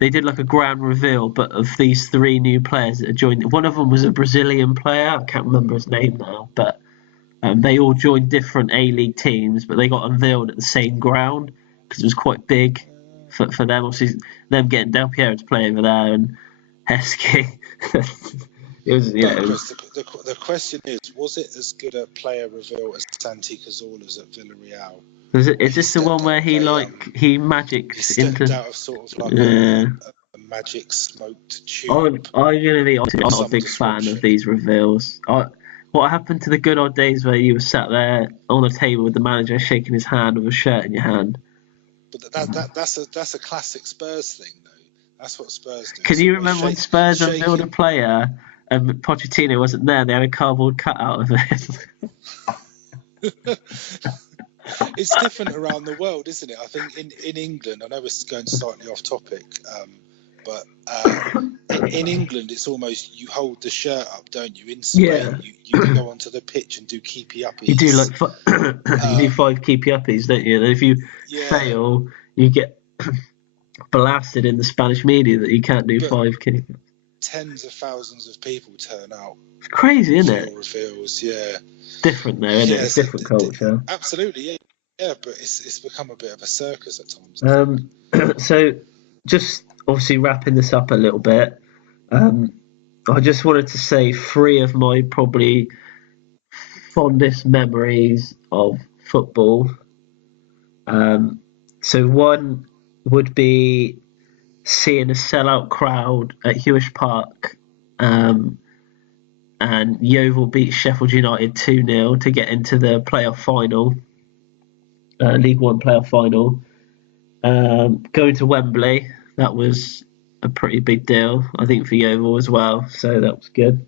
They did like a grand reveal, but of these three new players that joined. One of them was a Brazilian player. I can't remember his name now, but they all joined different A-League teams, but they got unveiled at the same ground because it was quite big for them. Obviously, them getting Del Piero to play over there and Heskey. But Chris, the question is, was it as good a player reveal as Santi Cazorla's at Villarreal? Is this the one where he he he magics stepped into? out of sort of like a magic smoked tube? I'm gonna be honest, I'm not a Some big fan of description. these reveals. What happened to the good old days where you were sat there on the table with the manager shaking his hand with a shirt in your hand? But that's a classic Spurs thing, though. That's what Spurs do. Can you remember when Spurs unveiled a player and Pochettino wasn't there? They had a cardboard cutout of it. It's different around the world, isn't it? I think in England, I know we're going slightly off topic, but in England, it's almost you hold the shirt up, don't you? In Spain, you go onto the pitch and do keepy uppies. You do like you do 5 keepy uppies, don't you? And if you fail, you get blasted in the Spanish media that you can't do 5 keepy. Tens of thousands of people turn out. It's crazy, isn't it? Reveals, yeah. Different though, isn't it? It's different culture. Absolutely, yeah. But it's become a bit of a circus at times. So, just obviously wrapping this up a little bit, I just wanted to say 3 of my probably fondest memories of football. So one would be seeing a sellout crowd at Hewish Park, and Yeovil beat Sheffield United 2-0 to get into the playoff final, League One playoff final. Going to Wembley, that was a pretty big deal, I think, for Yeovil as well. So that was good.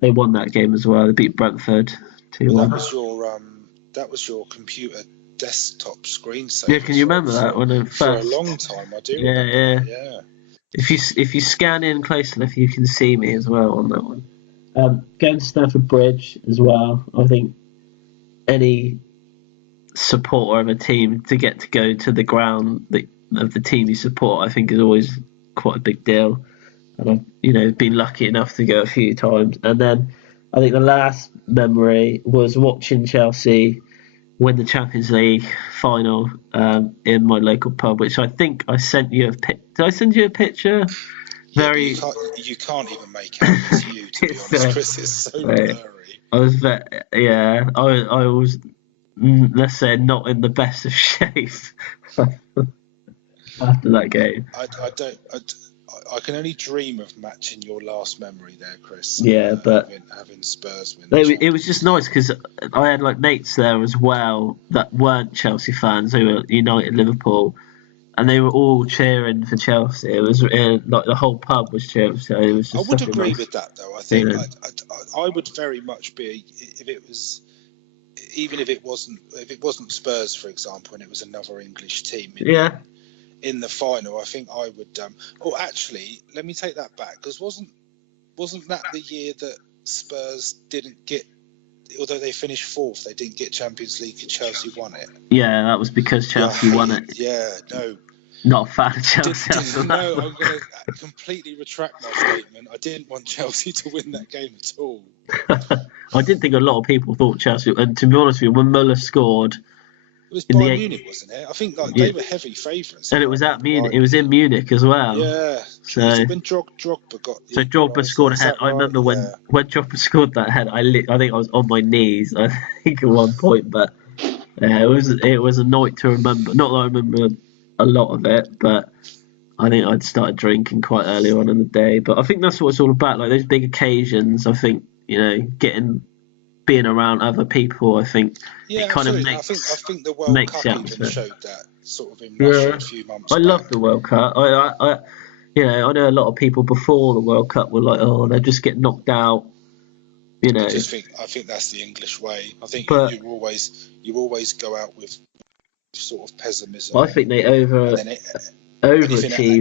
They won that game as well. They beat Brentford 2-1. That was your computer desktop screensaver. Yeah, can you remember that when it first? For a long time, I do. Remember that, If you scan in close enough, you can see me as well on that one. Going to Stamford Bridge as well. I think any supporter of a team to get to go to the ground of the team you support, I think, is always quite a big deal. And I've been lucky enough to go a few times. And then I think the last memory was watching Chelsea win the Champions League final in my local pub, which I think I sent you a picture. Did I send you a picture? Yeah, you can't even make out it's you, to be honest, Chris. It's so blurry. I was, let's say, not in the best of shape after that game. I can only dream of matching your last memory there, Chris. Yeah, but having Spurs win. It was just nice because I had like mates there as well that weren't Chelsea fans. They were United, Liverpool, and they were all cheering for Chelsea. It was like the whole pub was cheering. So it was. Just I would agree with that, though. I think I would very much be if it was. Even if it wasn't Spurs, for example, and it was another English team in the final, I think I would. Actually, let me take that back, because wasn't that the year that Spurs didn't get, although they finished 4th, they didn't get Champions League and Chelsea won it? Yeah, that was because Chelsea won it. Yeah, no. Not a fan of Chelsea. No, I'm going to completely retract my statement. I didn't want Chelsea to win that game at all. I did think a lot of people thought Chelsea, and to be honest with you, when Muller scored, it was Bayern Munich, wasn't it? I think they were heavy favourites. And it was at Munich. It was in Munich as well. Yeah. So when Drogba got. So Drogba scored a head. I remember when Drogba scored that head. I think I was on my knees. I think at one point, but it was a night to remember. Not that I remember a lot of it, but I think I'd started drinking quite early on in the day. But I think that's what it's all about. Like those big occasions. I think being around other people, I think it kind of makes. I think the World Cup even showed that sort of in Russia a few months back. I love the World Cup. I know a lot of people before the World Cup were like, oh, they just get knocked out. I think that's the English way. I think you always go out with sort of pessimism. I think they overachieved.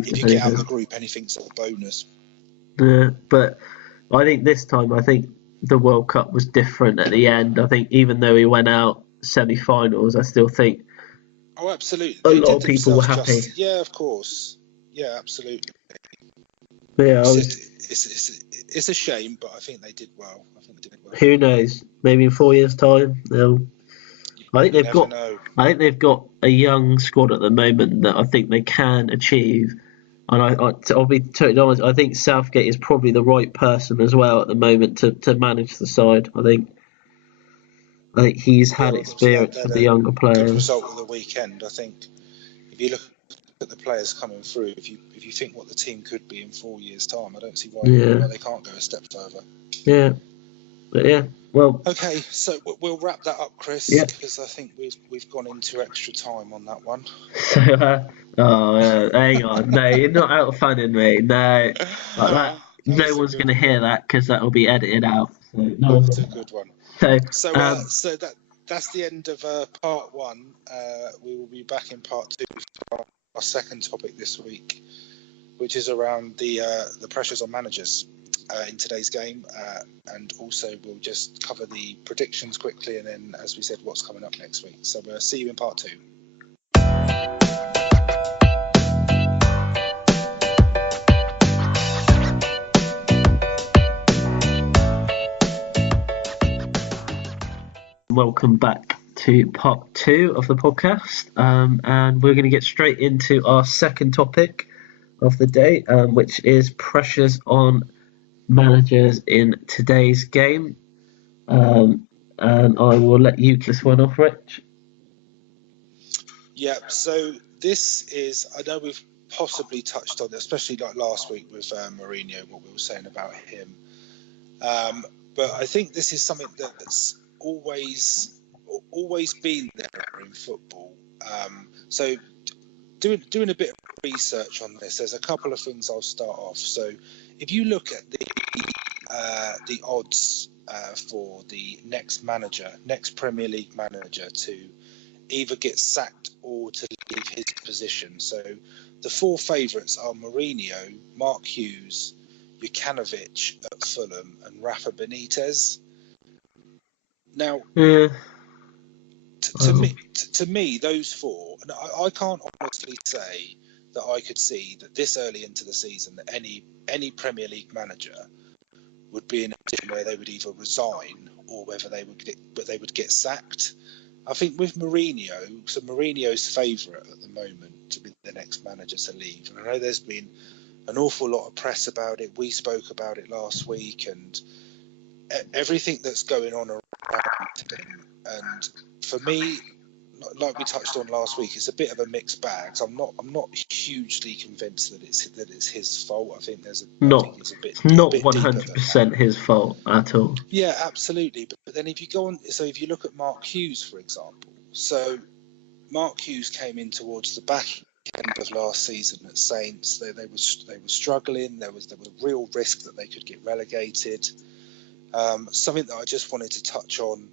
If you get out of the group, anything's a bonus. But I think this time, the World Cup was different at the end. I think even though he went out semi-finals, I still think absolutely. A lot of people were happy. Yeah, of course. Yeah, absolutely. But yeah, it's a shame, but I think they did well. Who knows? Maybe in 4 years' time, I think they've got a young squad at the moment that I think they can achieve. And I'll be totally honest. I think Southgate is probably the right person as well at the moment to manage the side. I think he's had experience with the younger players. Good result of the weekend. I think if you look at the players coming through, if you think what the team could be in 4 years' time, I don't see why they can't go a step further. Yeah, but yeah. Well, okay, so we'll wrap that up, Chris, because I think we've gone into extra time on that one. So, hang on, no, you're not out of fanning me. No, no one's going to hear that because that will be edited out. So, no, that's a good one. So that's the end of part one. We will be back in part two for our second topic this week, which is around the pressures on managers in today's game, and also we'll just cover the predictions quickly, and then, as we said, what's coming up next week. So we'll see you in part two. Welcome back to part two of the podcast, and we're going to get straight into our second topic of the day, which is pressures on managers in today's game. And I will let you kick this one off, Rich. Yeah, so this is, I know we've possibly touched on it, especially like last week with Mourinho, what we were saying about him. But I think this is something that's always been there in football. So doing a bit of research on this, there's a couple of things I'll start off. So if you look at the odds for the next Premier League manager to either get sacked or to leave his position. So the four favourites are Mourinho, Mark Hughes, Jokanovic at Fulham, and Rafa Benitez. Now, to me, those four, and I can't honestly say that I could see that this early into the season that any Premier League manager would be in a position where they would either resign or whether they would get sacked. I think with Mourinho, so Mourinho's favourite at the moment to be the next manager to leave. And I know there's been an awful lot of press about it. We spoke about it last week, and everything that's going on around him. And for me, like we touched on last week, it's a bit of a mixed bag. So I'm not hugely convinced that it's his fault. I think there's not 100% his fault at all. Yeah, absolutely. But then if you go on, so if you look at Mark Hughes, for example, so Mark Hughes came in towards the back end of last season at Saints. They were struggling. There was a real risk that they could get relegated. Something that I just wanted to touch on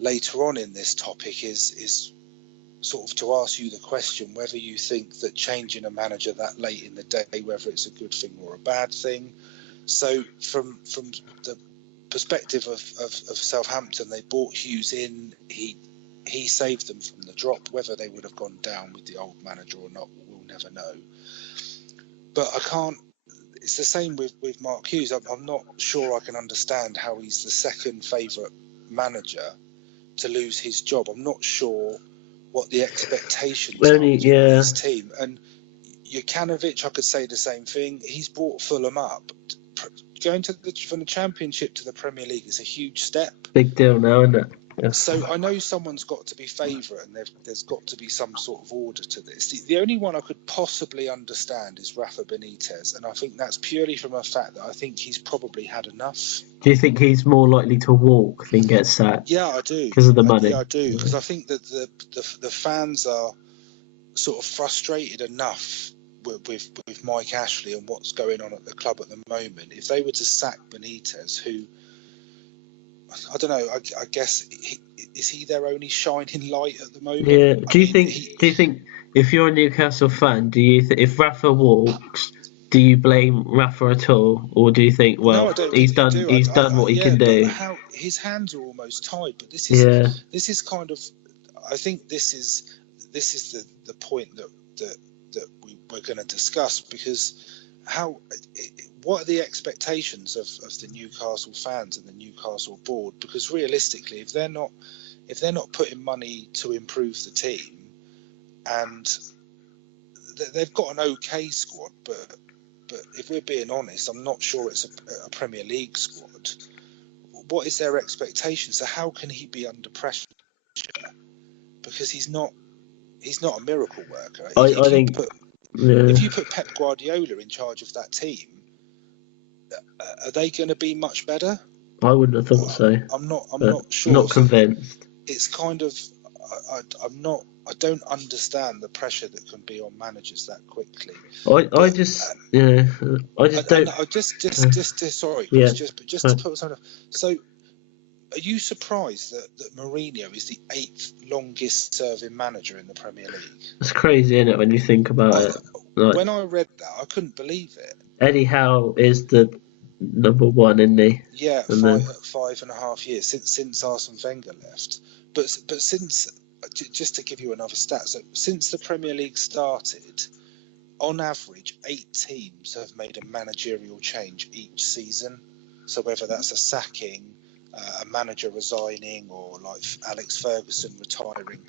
later on in this topic is sort of to ask you the question whether you think that changing a manager that late in the day, whether it's a good thing or a bad thing. So from the perspective of Southampton, they brought Hughes in. He saved them from the drop. Whether they would have gone down with the old manager or not, we'll never know. But I can't. It's the same with Mark Hughes. I'm not sure I can understand how he's the second favourite manager to lose his job. I'm not sure what the expectations are of his team. And Jokanovic, I could say the same thing. He's brought Fulham up. Going from the Championship to the Premier League is a huge step. Big deal now, isn't it? Yeah. So I know someone's got to be favourite, and there's got to be some sort of order to this. The only one I could possibly understand is Rafa Benitez, and I think that's purely from a fact that I think he's probably had enough. Do you think he's more likely to walk than get sacked? Yeah, I do. Because of the money? Yeah, I do. Because I think that the fans are sort of frustrated enough with Mike Ashley and what's going on at the club at the moment. If they were to sack Benitez, who... I don't know. I guess is he their only shining light at the moment? Yeah. Do you think if you're a Newcastle fan, do you if Rafa walks, do you blame Rafa at all, or do you think, well, no, I don't he's think you done do. he's done what he Yeah, can do? but how his hands are almost tied. But Yeah, this is kind of, I think this is the point that we're going to discuss, because what are the expectations of the Newcastle fans and the Newcastle board? Because realistically, if they're not putting money to improve the team, and they've got an okay squad, but if we're being honest, I'm not sure it's a Premier League squad. What is their expectation? So how can he be under pressure? Because he's not a miracle worker. I think. If you put Pep Guardiola in charge of that team, are they going to be much better? I wouldn't have thought so. I'm not sure. Not convinced. It's kind of, I don't understand the pressure that can be on managers that quickly. I just don't. Sorry, Chris, Yeah. just to put something. So, are you surprised that Mourinho is the 8th longest serving manager in the Premier League? It's crazy, isn't it, when you think about it? Like, when I read that, I couldn't believe it. Eddie Howe is the number one, isn't he? Yeah, 5.5 years since Arsene Wenger left. But since, just to give you another stat, so since the Premier League started, on average, 8 teams have made a managerial change each season. So whether that's a sacking, a manager resigning, or like Alex Ferguson retiring,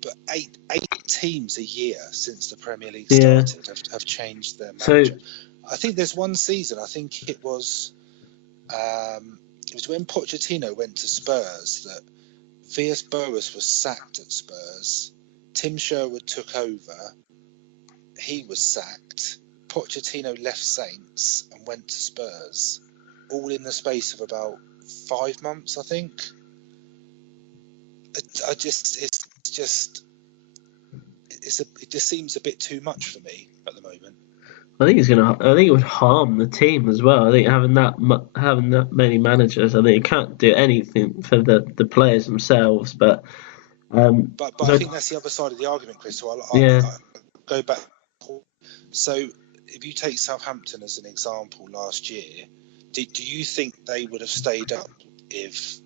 but eight teams a year since the Premier League started have changed their manager. I think there's one season, I think it was when Pochettino went to Spurs, that Villas-Boas was sacked at Spurs. Tim Sherwood took over. He was sacked. Pochettino left Saints and went to Spurs, all in the space of about 5 months, I think. It just seems a bit too much for me at the moment. I think it would harm the team as well. I think having that many managers, I think it can't do anything for the players themselves. But I think that's the other side of the argument, Chris. So I'll go back. So if you take Southampton as an example, last year, do you think they would have stayed up if,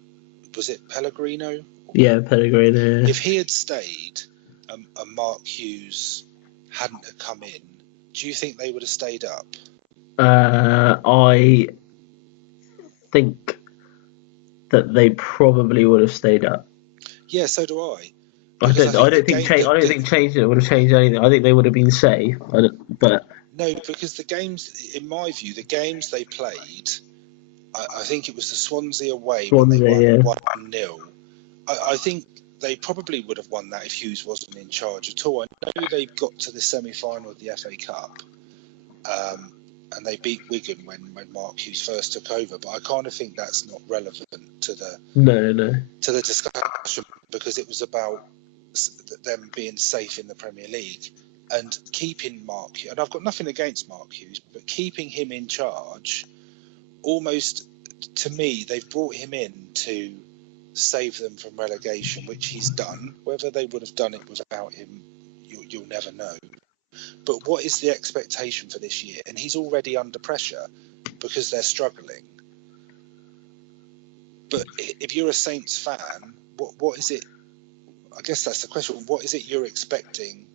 was it Pellegrino? Yeah, Pellegrino. Yeah. If he had stayed and Mark Hughes hadn't have come in, do you think they would have stayed up? I think that they probably would have stayed up. Yeah, so do I. I don't think changing it would have changed anything. I think they would have been safe. No, because the games, in my view, the games they played, I think it was the Swansea away when they won 1-0. I think they probably would have won that if Hughes wasn't in charge at all. I know they got to the semi-final of the FA Cup, and they beat Wigan when Mark Hughes first took over. But I kind of think that's not relevant to the discussion, because it was about them being safe in the Premier League and keeping Mark Hughes. And I've got nothing against Mark Hughes, but keeping him in charge, almost, to me, they've brought him in to save them from relegation, which he's done. Whether they would have done it without him, you'll never know. But what is the expectation for this year? And he's already under pressure because they're struggling. But if you're a Saints fan, what is it? I guess that's the question. What is it you're expecting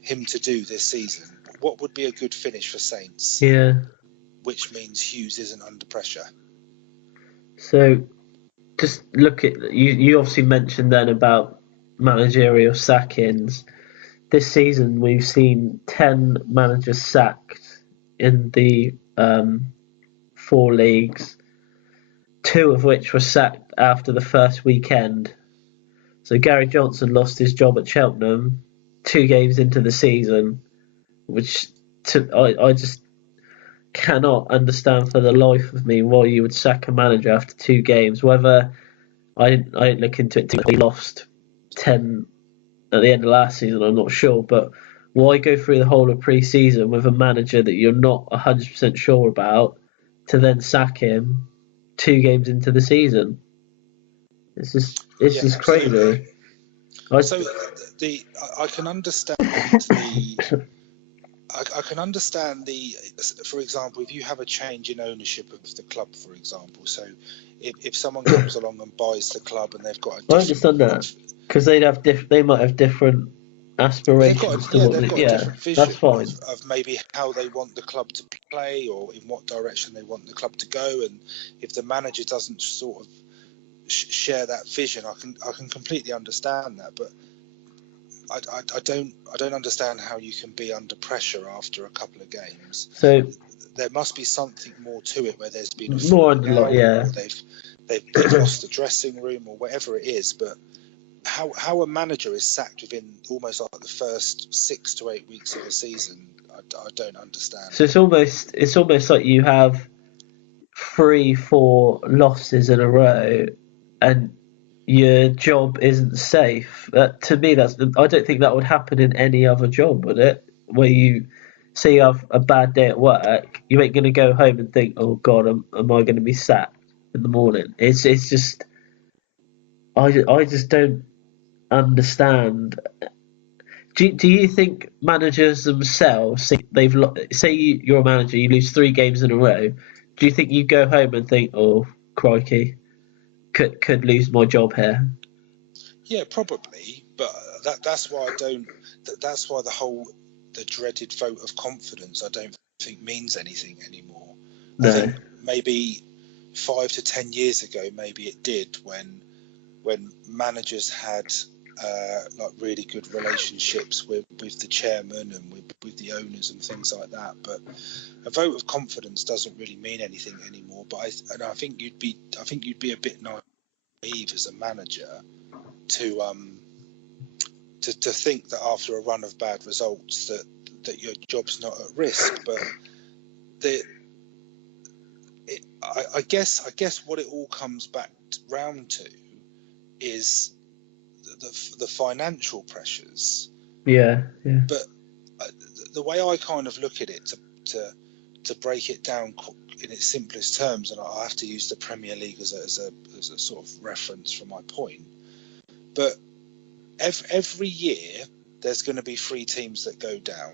him to do this season? What would be a good finish for Saints? Yeah. Which means Hughes isn't under pressure. So, just look at you obviously mentioned then about managerial sackings. This season we've seen 10 managers sacked in the 4 leagues, 2 of which were sacked after the first weekend. So Gary Johnson lost his job at Cheltenham 2 games into the season, which I just cannot understand for the life of me why you would sack a manager after 2 games. Whether I didn't look into it, he lost 10 at the end of last season, I'm not sure, but why go through the whole of pre-season with a manager that you're not 100% sure about to then sack him 2 games into the season? It's just crazy. I can understand I can understand for example, if you have a change in ownership of the club, for example. So if someone comes along and buys the club and they've got a different... I understand that, because they might have different aspirations to what... They've got a different that's vision fine. of maybe how they want the club to play or in what direction they want the club to go. And if the manager doesn't sort of share that vision, I can completely understand that. But I don't understand how you can be under pressure after a couple of games. So there must be something more to it, where there's been a more falling out, yeah, or they've lost the dressing room, or whatever it is. But how a manager is sacked within almost like the first 6 to 8 weeks of a season, I don't understand. So it's almost like you have 3-4 losses in a row, and your job isn't safe. To me, I don't think that would happen in any other job, would it? Where you say you have a bad day at work, you ain't going to go home and think, "Oh God, am I going to be sacked in the morning?" It's just, I just don't understand. Do you think managers themselves think say you're a manager, you lose 3 games in a row? Do you think you go home and think, "Oh crikey, could lose my job here"? Yeah, probably, but that's why I don't. That's why the dreaded vote of confidence, I don't think means anything anymore. No. I think maybe 5 to 10 years ago, maybe it did, when managers had like really good relationships with the chairman and with the owners and things like that. But a vote of confidence doesn't really mean anything anymore. But I think you'd be a bit naive as a manager to think that after a run of bad results that your job's not at risk. But I guess what it all comes back round to is the financial pressures. Yeah. But the way I kind of look at it, to break it down in its simplest terms, and I have to use the Premier League as a sort of reference for my point, but every year there's going to be 3 teams that go down.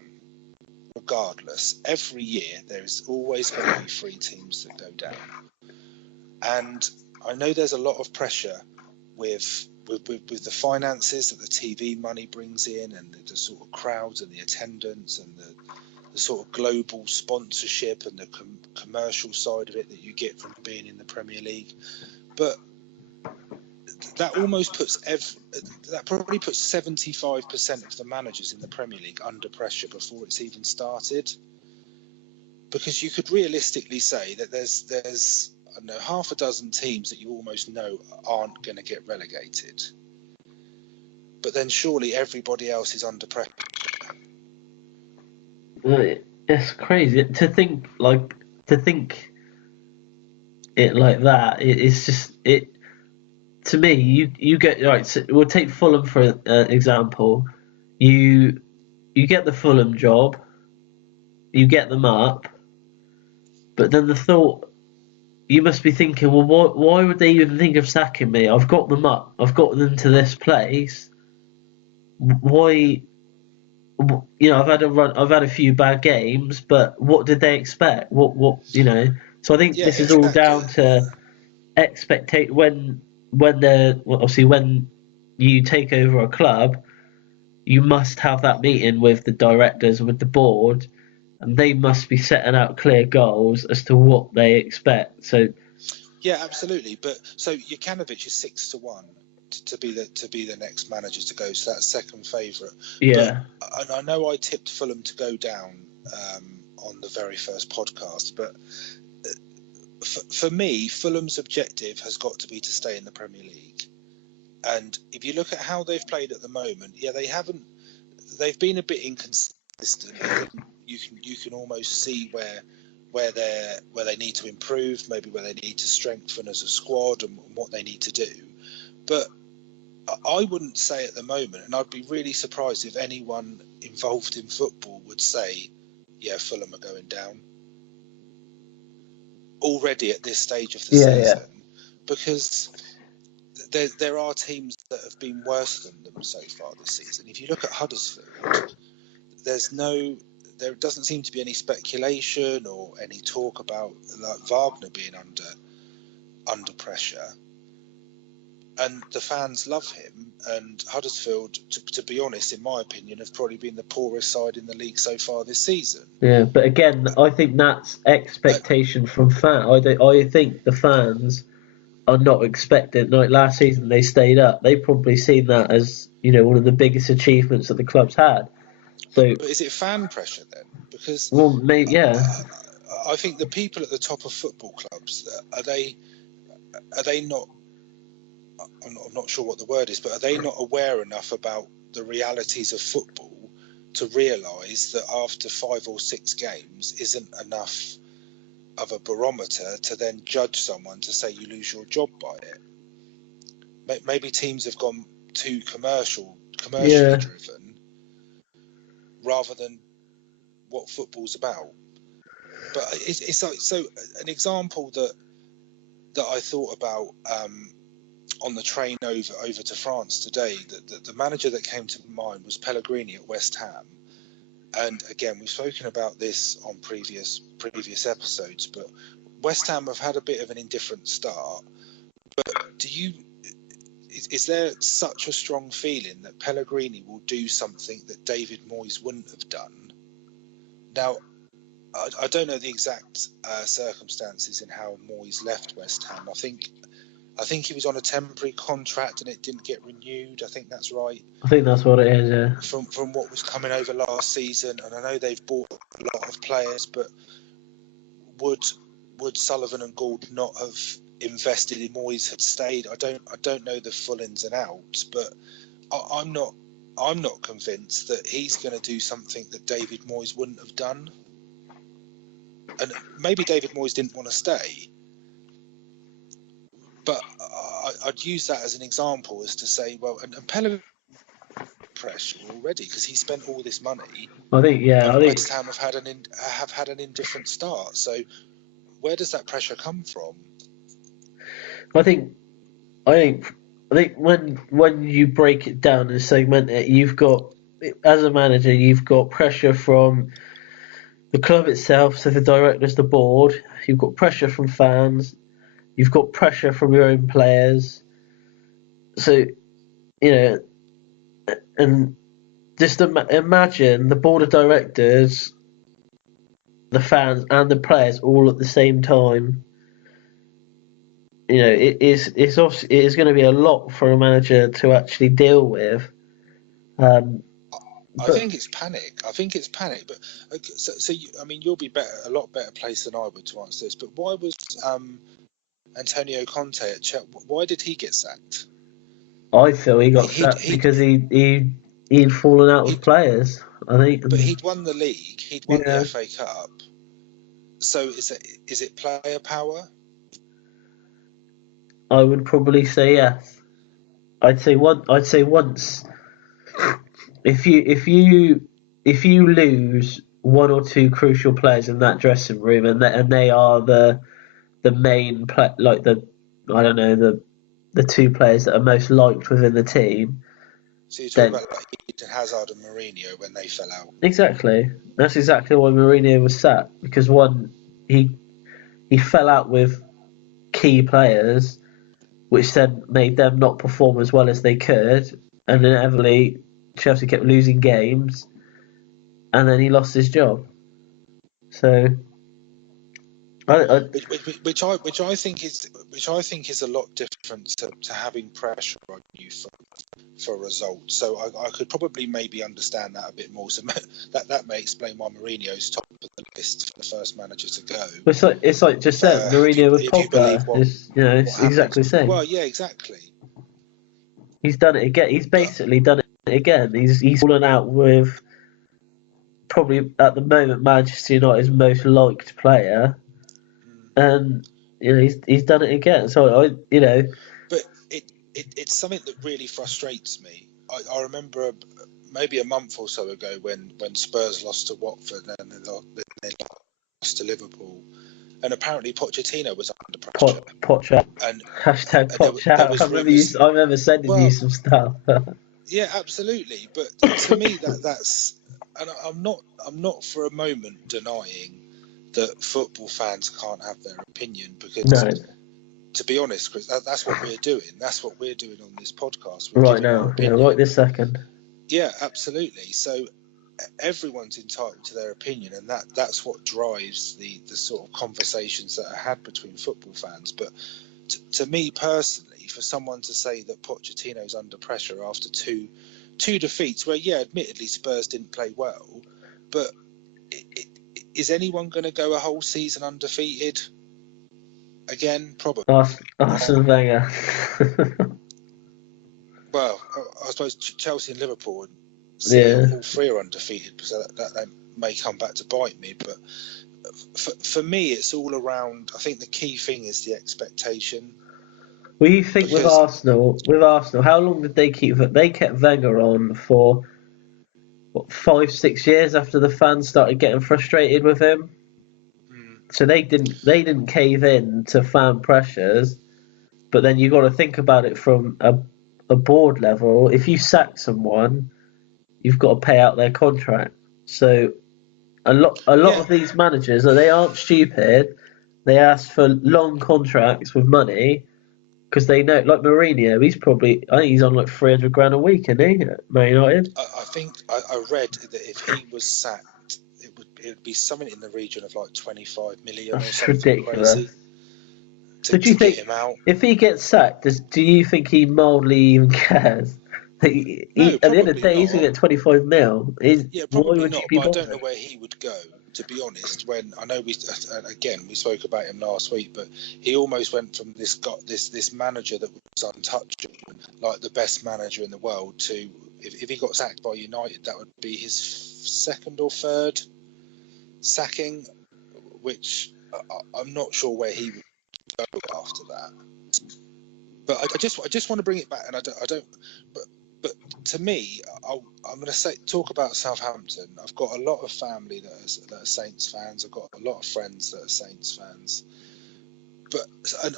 Regardless, every year there is always going to be 3 teams that go down. And I know there's a lot of pressure with the finances that the TV money brings in, and the sort of crowds and the attendance and the sort of global sponsorship and the commercial side of it that you get from being in the Premier League. But that almost that probably puts 75% of the managers in the Premier League under pressure before it's even started. Because you could realistically say that there's I don't know, half a dozen teams that you almost know aren't going to get relegated. But then surely everybody else is under pressure. It's crazy to think it like that. It's just it. To me, you get right. So we'll take Fulham for example. You get the Fulham job, you get them up, but then the thought, you must be thinking, well, why would they even think of sacking me? I've got them up, I've got them to this place. Why? I've had a few bad games, but what did they expect? What? So I think this is all down to expectate when obviously when you take over a club, you must have that meeting with the directors, with the board, and they must be setting out clear goals as to what they expect. So yeah, absolutely. But so Jokanovic is 6-1 to be the next manager to go, so that's second favourite. Yeah. But I know I tipped Fulham to go down on the very first podcast, but for me, Fulham's objective has got to be to stay in the Premier League. And if you look at how they've played at the moment, yeah, they've been a bit inconsistent. I think you can almost see where they need to improve, maybe where they need to strengthen as a squad and what they need to do. But I wouldn't say at the moment, and I'd be really surprised if anyone involved in football would say, yeah, Fulham are going down already at this stage of the season. Because there are teams that have been worse than them so far this season. If you look at Huddersfield, there's no there doesn't seem to be any speculation or any talk about like Wagner being under pressure. And the fans love him. And Huddersfield, to be honest, in my opinion, have probably been the poorest side in the league so far this season. Yeah, but again, I think that's expectation from fans. I think the fans are not expecting. Like last season, they stayed up. They've probably seen that as one of the biggest achievements that the club's had. So, but is it fan pressure then? Because yeah, I think the people at the top of football clubs are they not? I'm not sure what the word is, but are they not aware enough about the realities of football to realise that after 5 or 6 games isn't enough of a barometer to then judge someone to say you lose your job by it? Maybe teams have gone too commercially driven rather than what football's about. But it's like, so an example that I thought about on the train over to France today, the manager that came to mind was Pellegrini at West Ham. And again, we've spoken about this on previous episodes, but West Ham have had a bit of an indifferent start. But is there such a strong feeling that Pellegrini will do something that David Moyes wouldn't have done? Now, I don't know the exact circumstances in how Moyes left West Ham. I think he was on a temporary contract and it didn't get renewed. I think that's right. I think that's what it is, yeah. From what was coming over last season, and I know they've bought a lot of players, but would Sullivan and Gould not have invested in Moyes had stayed? I don't know the full ins and outs, but I'm not convinced that he's going to do something that David Moyes wouldn't have done. And maybe David Moyes didn't want to stay, but I'd use that as an example as to say, well, and Pellegrini pressure already because he spent all this money. I think West Ham have had an indifferent start. So where does that pressure come from? I think when you break it down and segment it, you've got, as a manager, you've got pressure from the club itself, so the directors, the board. You've got pressure from fans. You've got pressure from your own players. So, and just imagine the board of directors, the fans, and the players all at the same time. It is going to be a lot for a manager to actually deal with. I think it's panic. But so you'll be a lot better placed than I would to answer this. But why was Antonio Conte at Chelsea? Why did he get sacked? I feel he got sacked because he'd fallen out with players. I think. But he'd won the league. He'd won the FA Cup. So is it player power? I would probably say yes. I'd say once. If you lose one or two crucial players in that dressing room, and they are the main like the two players that are most liked within the team. So you're talking about like Eden Hazard and Mourinho when they fell out. Exactly. That's exactly why Mourinho was sacked, because one, he fell out with key players, which then made them not perform as well as they could, and inevitably Chelsea kept losing games, and then he lost his job. So, which I think is a lot different to having pressure on you for results. So I could probably maybe understand that a bit more. So that may explain why Mourinho's top of the list for the first manager to go. It's like just said, Mourinho with Pogba. It's exactly the same. Well, yeah, exactly. He's done it again. He's basically done it again. He's fallen out with probably at the moment Manchester United's most liked player, and he's done it again. So But it's something that really frustrates me. I remember maybe a month or so ago when Spurs lost to Watford and they lost to Liverpool, and apparently Pochettino was under pressure. Poch out. And hashtag Poch out. I remember sending you some stuff. Yeah, absolutely. But to me, that's and I'm not for a moment denying that football fans can't have their opinion, because to be honest, Chris, that's what we're doing. That's what we're doing on this podcast. We're right giving our now, opinion. right this second. Yeah, absolutely. So everyone's entitled to their opinion, and that's what drives the sort of conversations that are had between football fans. But to me personally, for someone to say that Pochettino's under pressure after two defeats, where, yeah, admittedly Spurs didn't play well, but is anyone going to go a whole season undefeated again? Probably. Arsene Wenger. Well, I suppose Chelsea and Liverpool and City, all three are undefeated, because that may come back to bite me. But for me, it's all around. I think the key thing is the expectation. Well, you think with Arsenal, how long did they keep it? They kept Wenger on for 5-6 years after the fans started getting frustrated with him. So they didn't cave in to fan pressures. But then you got to think about it from a board level. If you sack someone, you've got to pay out their contract. So a lot of these managers, they aren't stupid. They ask for long contracts with money because they know, like Mourinho, I think he's on like 300 grand a week, isn't he, at Man United? I think I read that if he was sacked, it would be something in the region of like 25 million or something ridiculous. crazy. Do you think get him out? If he gets sacked, do you think he mildly even cares? No, at the end of the day, he's going to get 25 mil. Yeah, probably not. But I don't know where he would go, to be honest. When I know we spoke about him last week, but he almost went from this manager that was untouchable, like the best manager in the world, to if he got sacked by United, that would be his second or third sacking, which I'm not sure where he would go after that. But I just want to bring it back, and I don't. But to me, I'm going to talk about Southampton. I've got a lot of family that are Saints fans. I've got a lot of friends that are Saints fans. But and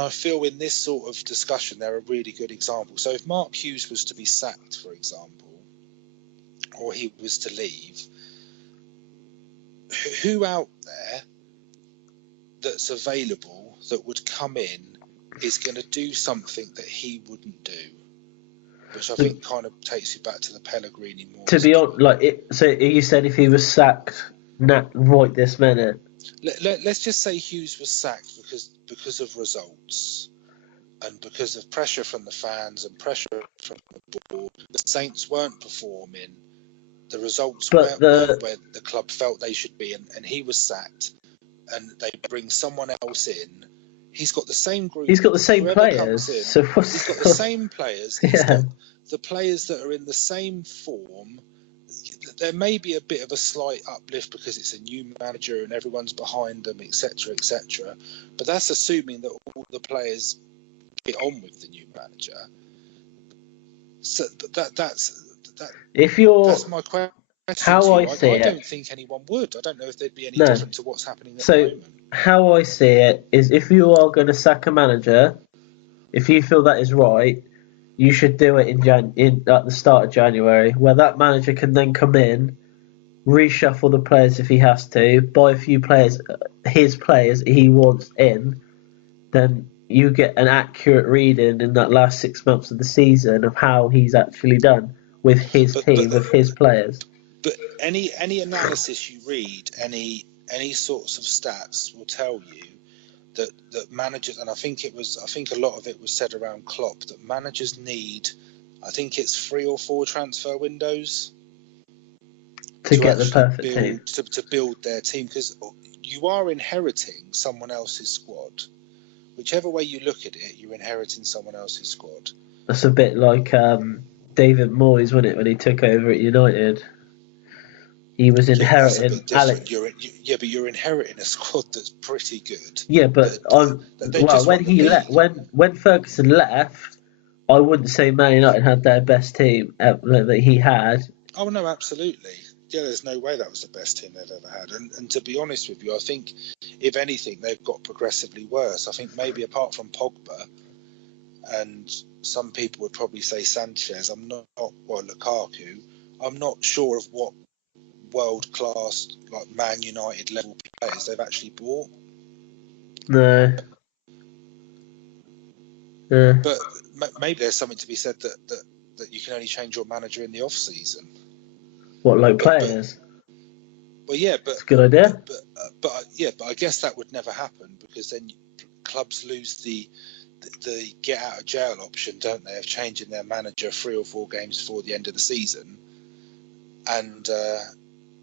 I feel in this sort of discussion, they're a really good example. So if Mark Hughes was to be sacked, for example, or he was to leave, who out there that's available that would come in is going to do something that he wouldn't do? Which I think kind of takes you back to the Pellegrini more. To be honest, so you said if he was sacked right this minute. Let's just say Hughes was sacked because of results and because of pressure from the fans and pressure from the board. The Saints weren't performing. The results weren't where the club felt they should be, and he was sacked. And they bring someone else in. He's got the same group. He's got the same players. He's got the same players. He's got the players that are in the same form. There may be a bit of a slight uplift because it's a new manager and everyone's behind them, etc., etc. But that's assuming that all the players get on with the new manager. So that's my question. I don't think anyone would. I don't know if they'd be any different to what's happening at the moment. How I see it is, if you are going to sack a manager, if you feel that is right, you should do it at the start of January, where that manager can then come in, reshuffle the players if he has to, buy a few players, his players he wants in, then you get an accurate reading in that last 6 months of the season of how he's actually done with his team, with his players. But any analysis you read, any sorts of stats will tell you that managers, and I think a lot of it was said around Klopp, that managers need, I think it's 3 or 4 transfer windows to get the perfect team, to build their team, because you are inheriting someone else's squad. Whichever way you look at it, you're inheriting someone else's squad. That's a bit like David Moyes, wasn't it, when he took over at United? He was inheriting Alex. But you're inheriting a squad that's pretty good. Yeah, but when Ferguson left, I wouldn't say Man United had their best team that he had. Oh no, absolutely. Yeah, there's no way that was the best team they've ever had. And to be honest with you, I think if anything, they've got progressively worse. I think maybe apart from Pogba, and some people would probably say Sanchez, Lukaku, I'm not sure of what world class like Man United level players they've actually bought. No. Yeah. But maybe there's something to be said that you can only change your manager in the off season. What, like players? Well, yeah, but it's a good idea. But I guess that would never happen because then clubs lose the get out of jail option, don't they, of changing their manager 3 or 4 games before the end of the season, and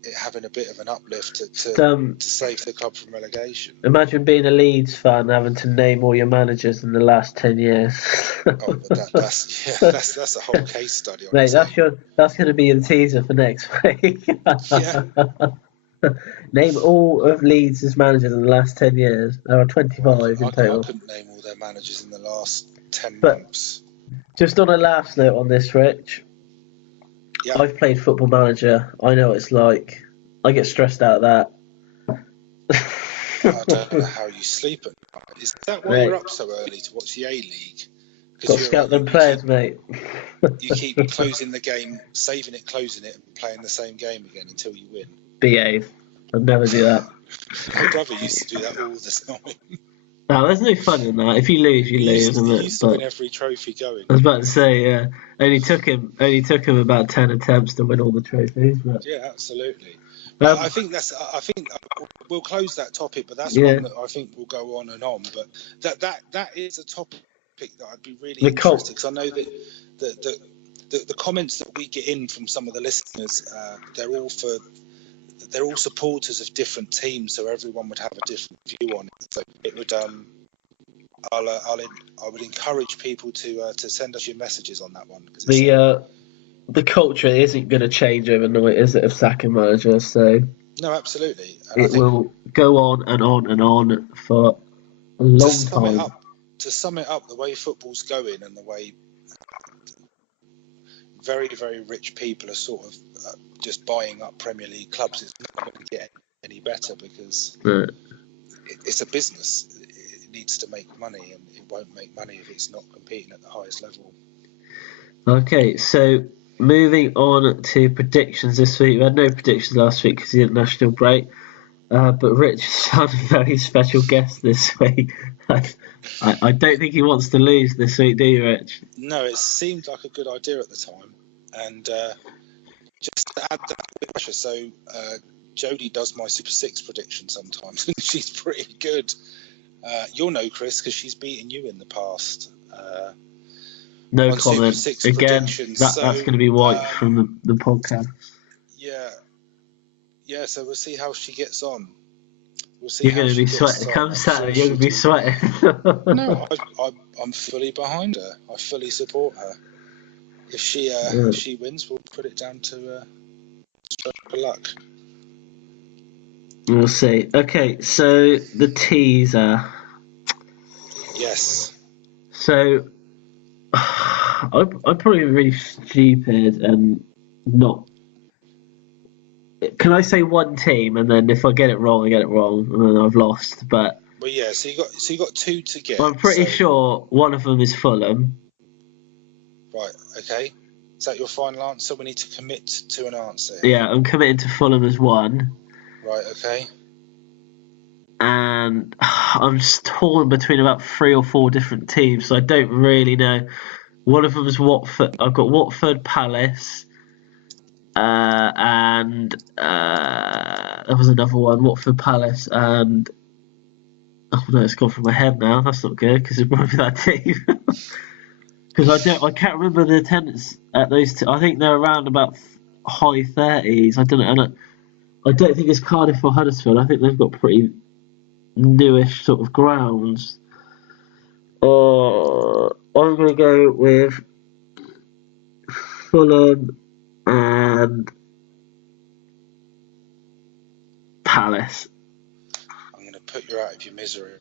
it having a bit of an uplift to save the club from relegation. Imagine being a Leeds fan having to name all your managers in the last 10 years. That's a whole case study. Mate, that's going to be the teaser for next week. Yeah. Name all of Leeds' managers in the last 10 years. There are 25 in total. I couldn't name all their managers in the last 10 months. Just on a last note on this, Rich. Yeah. I've played Football Manager. I know what it's like. I get stressed out of that. I don't know how you sleep at night. Is that why you're up so early to watch the A-League? Got to scout them players, mate. You keep closing the game, saving it, closing it, and playing the same game again until you win. Behave. I'd never do that. My brother used to do that all the time. No, there's no fun in that. If you lose, you lose. He used to win every trophy going. I was about to say, yeah. Only took him about 10 attempts to win all the trophies. But yeah, absolutely. I think we'll close that topic, but that's one that I think will go on and on. But that is a topic that I'd be really interested, because I know that the comments that we get in from some of the listeners, they're all supporters of different teams, so everyone would have a different view on it. So it would I would encourage people to send us your messages on that one. The culture isn't going to change overnight, is it, of sacking managers? So no, absolutely. And it will go on and on and on for a long time. To sum it up, the way football's going and the way very, very rich people are sort of just buying up Premier League clubs, it's not going to get any better, because it's a business. It needs to make money, and it won't make money if it's not competing at the highest level. Okay, so moving on to predictions this week. We had no predictions last week because he had a national break. But Rich found a very special guest this week. I don't think he wants to lose this week, do you, Rich? No, it seemed like a good idea at the time. And just to add that pressure, so Jodie does my Super 6 prediction sometimes, and she's pretty good. You'll know, Chris, because she's beaten you in the past. No comment. Again, that's going to be wiped from the podcast. Yeah, so we'll see how she gets on. We'll see. You're going to be sweating. Come Saturday, you're going to be sweating. No, I'm fully behind her. I fully support her. If she wins, we'll put it down to stroke of luck. We'll see. Okay, so the teaser. Yes. So I'm probably really stupid and not. Can I say one team, and then if I get it wrong, I get it wrong, and then I've lost? But well, yeah. So you got 2 to get. I'm pretty sure one of them is Fulham. Right. Okay. Is that your final answer? We need to commit to an answer. Yeah, I'm committing to Fulham as one. Right. Okay. And I'm just torn between about 3 or 4 different teams, so I don't really know. One of them is Watford. I've got Watford, Palace, and there was another one, Watford, Palace, and oh no, it's gone from my head now. That's not good because it won't be that team. Because I can't remember the attendance at those two. I think they're around about high 30s. I don't think it's Cardiff or Huddersfield. I think they've got pretty newish sort of grounds. I'm going to go with Fulham and Palace. I'm going to put you out of your misery.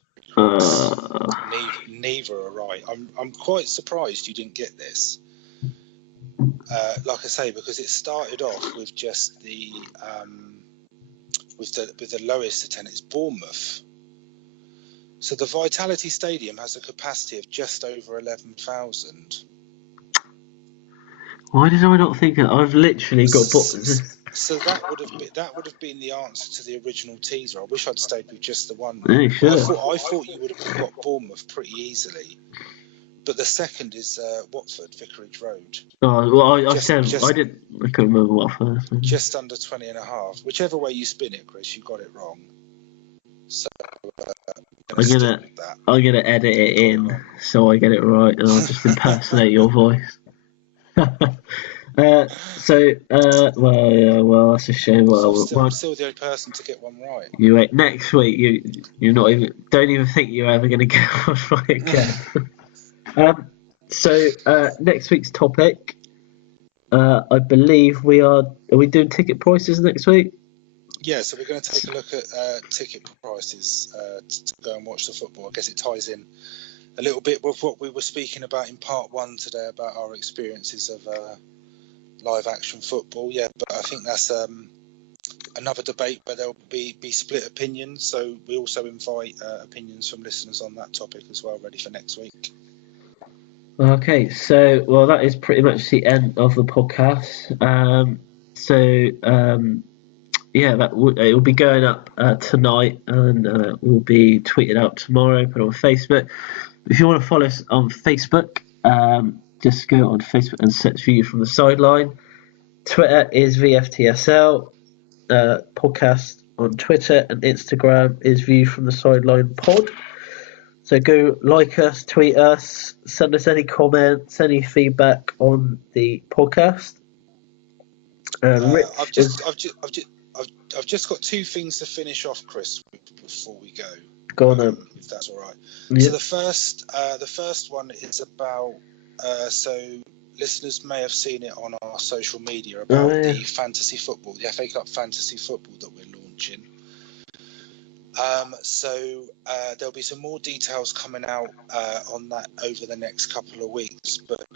Neither are right. I'm quite surprised you didn't get this. Like I say, because it started off with just the with the lowest attendance, Bournemouth. So the Vitality Stadium has a capacity of just over 11,000. Why did I not think of that? I've literally got So that would have been the answer to the original teaser. I wish I'd stayed with just the one. Yeah, sure. I thought you would have got Bournemouth pretty easily, but the second is Watford, Vicarage Road. Oh well, I couldn't remember Watford. Just under 20.5. Whichever way you spin it, Chris, you got it wrong. So I'm gonna edit it in so I get it right, and I'll just impersonate your voice. Well, that's a shame. I'm still the only person to get one right. Next week, you're not even. Don't even think you're ever going to get one right again. Next week's topic, I believe we are. Are we doing ticket prices next week? Yeah, so we're going to take a look at ticket prices to go and watch the football. I guess it ties in a little bit with what we were speaking about in part 1 today about our experiences of live action football. Yeah, but I think that's another debate where there'll be split opinions. So we also invite opinions from listeners on that topic as well, ready for next week. Okay, so that is pretty much the end of the podcast. It will be going up tonight, and will be tweeted out tomorrow, put on Facebook. If you want to follow us on Facebook, just go on Facebook and search View from the Sideline. Twitter is VFTSL. Podcast on Twitter and Instagram is View from the Sideline Pod. So go like us, tweet us, send us any comments, any feedback on the podcast. I've just got 2 things to finish off, Chris, before we go. Go on then. If that's all right. Yep. So the first one is about. So listeners may have seen it on our social media about the fantasy football, the FA Cup fantasy football that we're launching. There'll be some more details coming out on that over the next couple of weeks. But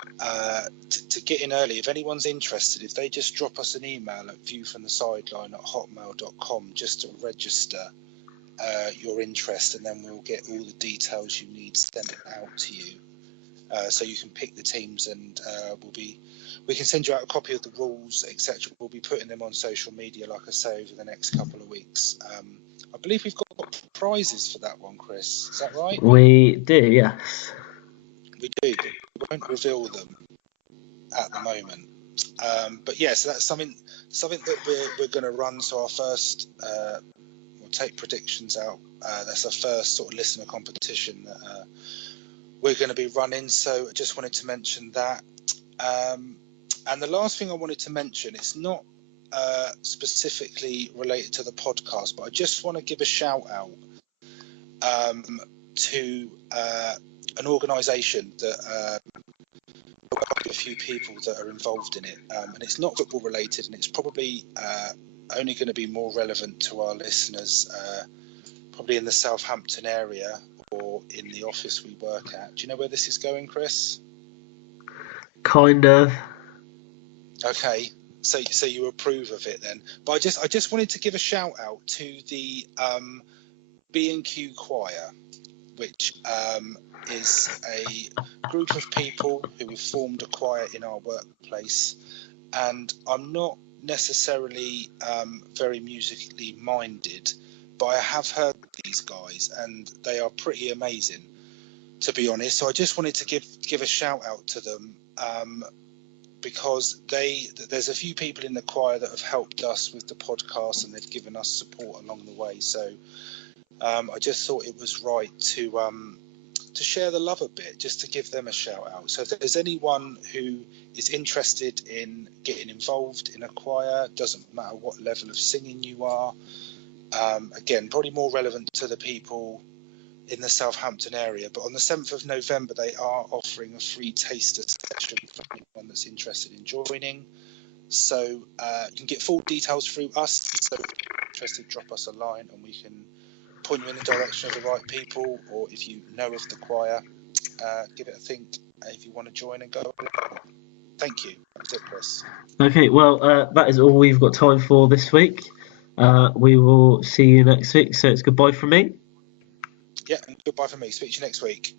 to get in early, if anyone's interested, if they just drop us an email at viewfromthesideline@hotmail.com just to register your interest, and then we'll get all the details you need sent out to you. So you can pick the teams, and we can send you out a copy of the rules, etc. We'll be putting them on social media, like I say, over the next couple of weeks. I believe we've got prizes for that one, Chris. Is that right? We do, yes. We do. We won't reveal them at the moment. But yeah, so that's something that we're going to run. So our first, we'll take predictions out. That's our first sort of listener competition that we're going to be running. So I just wanted to mention that. And the last thing I wanted to mention, it's not specifically related to the podcast, but I just want to give a shout out to an organisation that a few people that are involved in it, and it's not football related, and it's probably only going to be more relevant to our listeners, probably in the Southampton area or in the office we work at. Do you know where this is going, Chris? Kind of. Okay, so you approve of it then. But I just wanted to give a shout out to the B&Q Choir, which is a group of people who have formed a choir in our workplace. And I'm not necessarily very musically minded, but I have heard these guys, and they are pretty amazing, to be honest. So I just wanted to give a shout out to them. Because there's a few people in the choir that have helped us with the podcast, and they've given us support along the way. So I just thought it was right to share the love a bit, just to give them a shout out. So if there's anyone who is interested in getting involved in a choir, doesn't matter what level of singing you are, again, probably more relevant to the people in the Southampton area, but on the 7th of November they are offering a free taster session for anyone that's interested in joining. So you can get full details through us. So if you're interested, drop us a line and we can point you in the direction of the right people, or if you know of the choir, give it a think if you want to join and go along. Thank you. That's it, Chris. Okay, well, that is all we've got time for this week. We will see you next week, so it's goodbye from me. Yeah, and goodbye from me. Speak to you next week.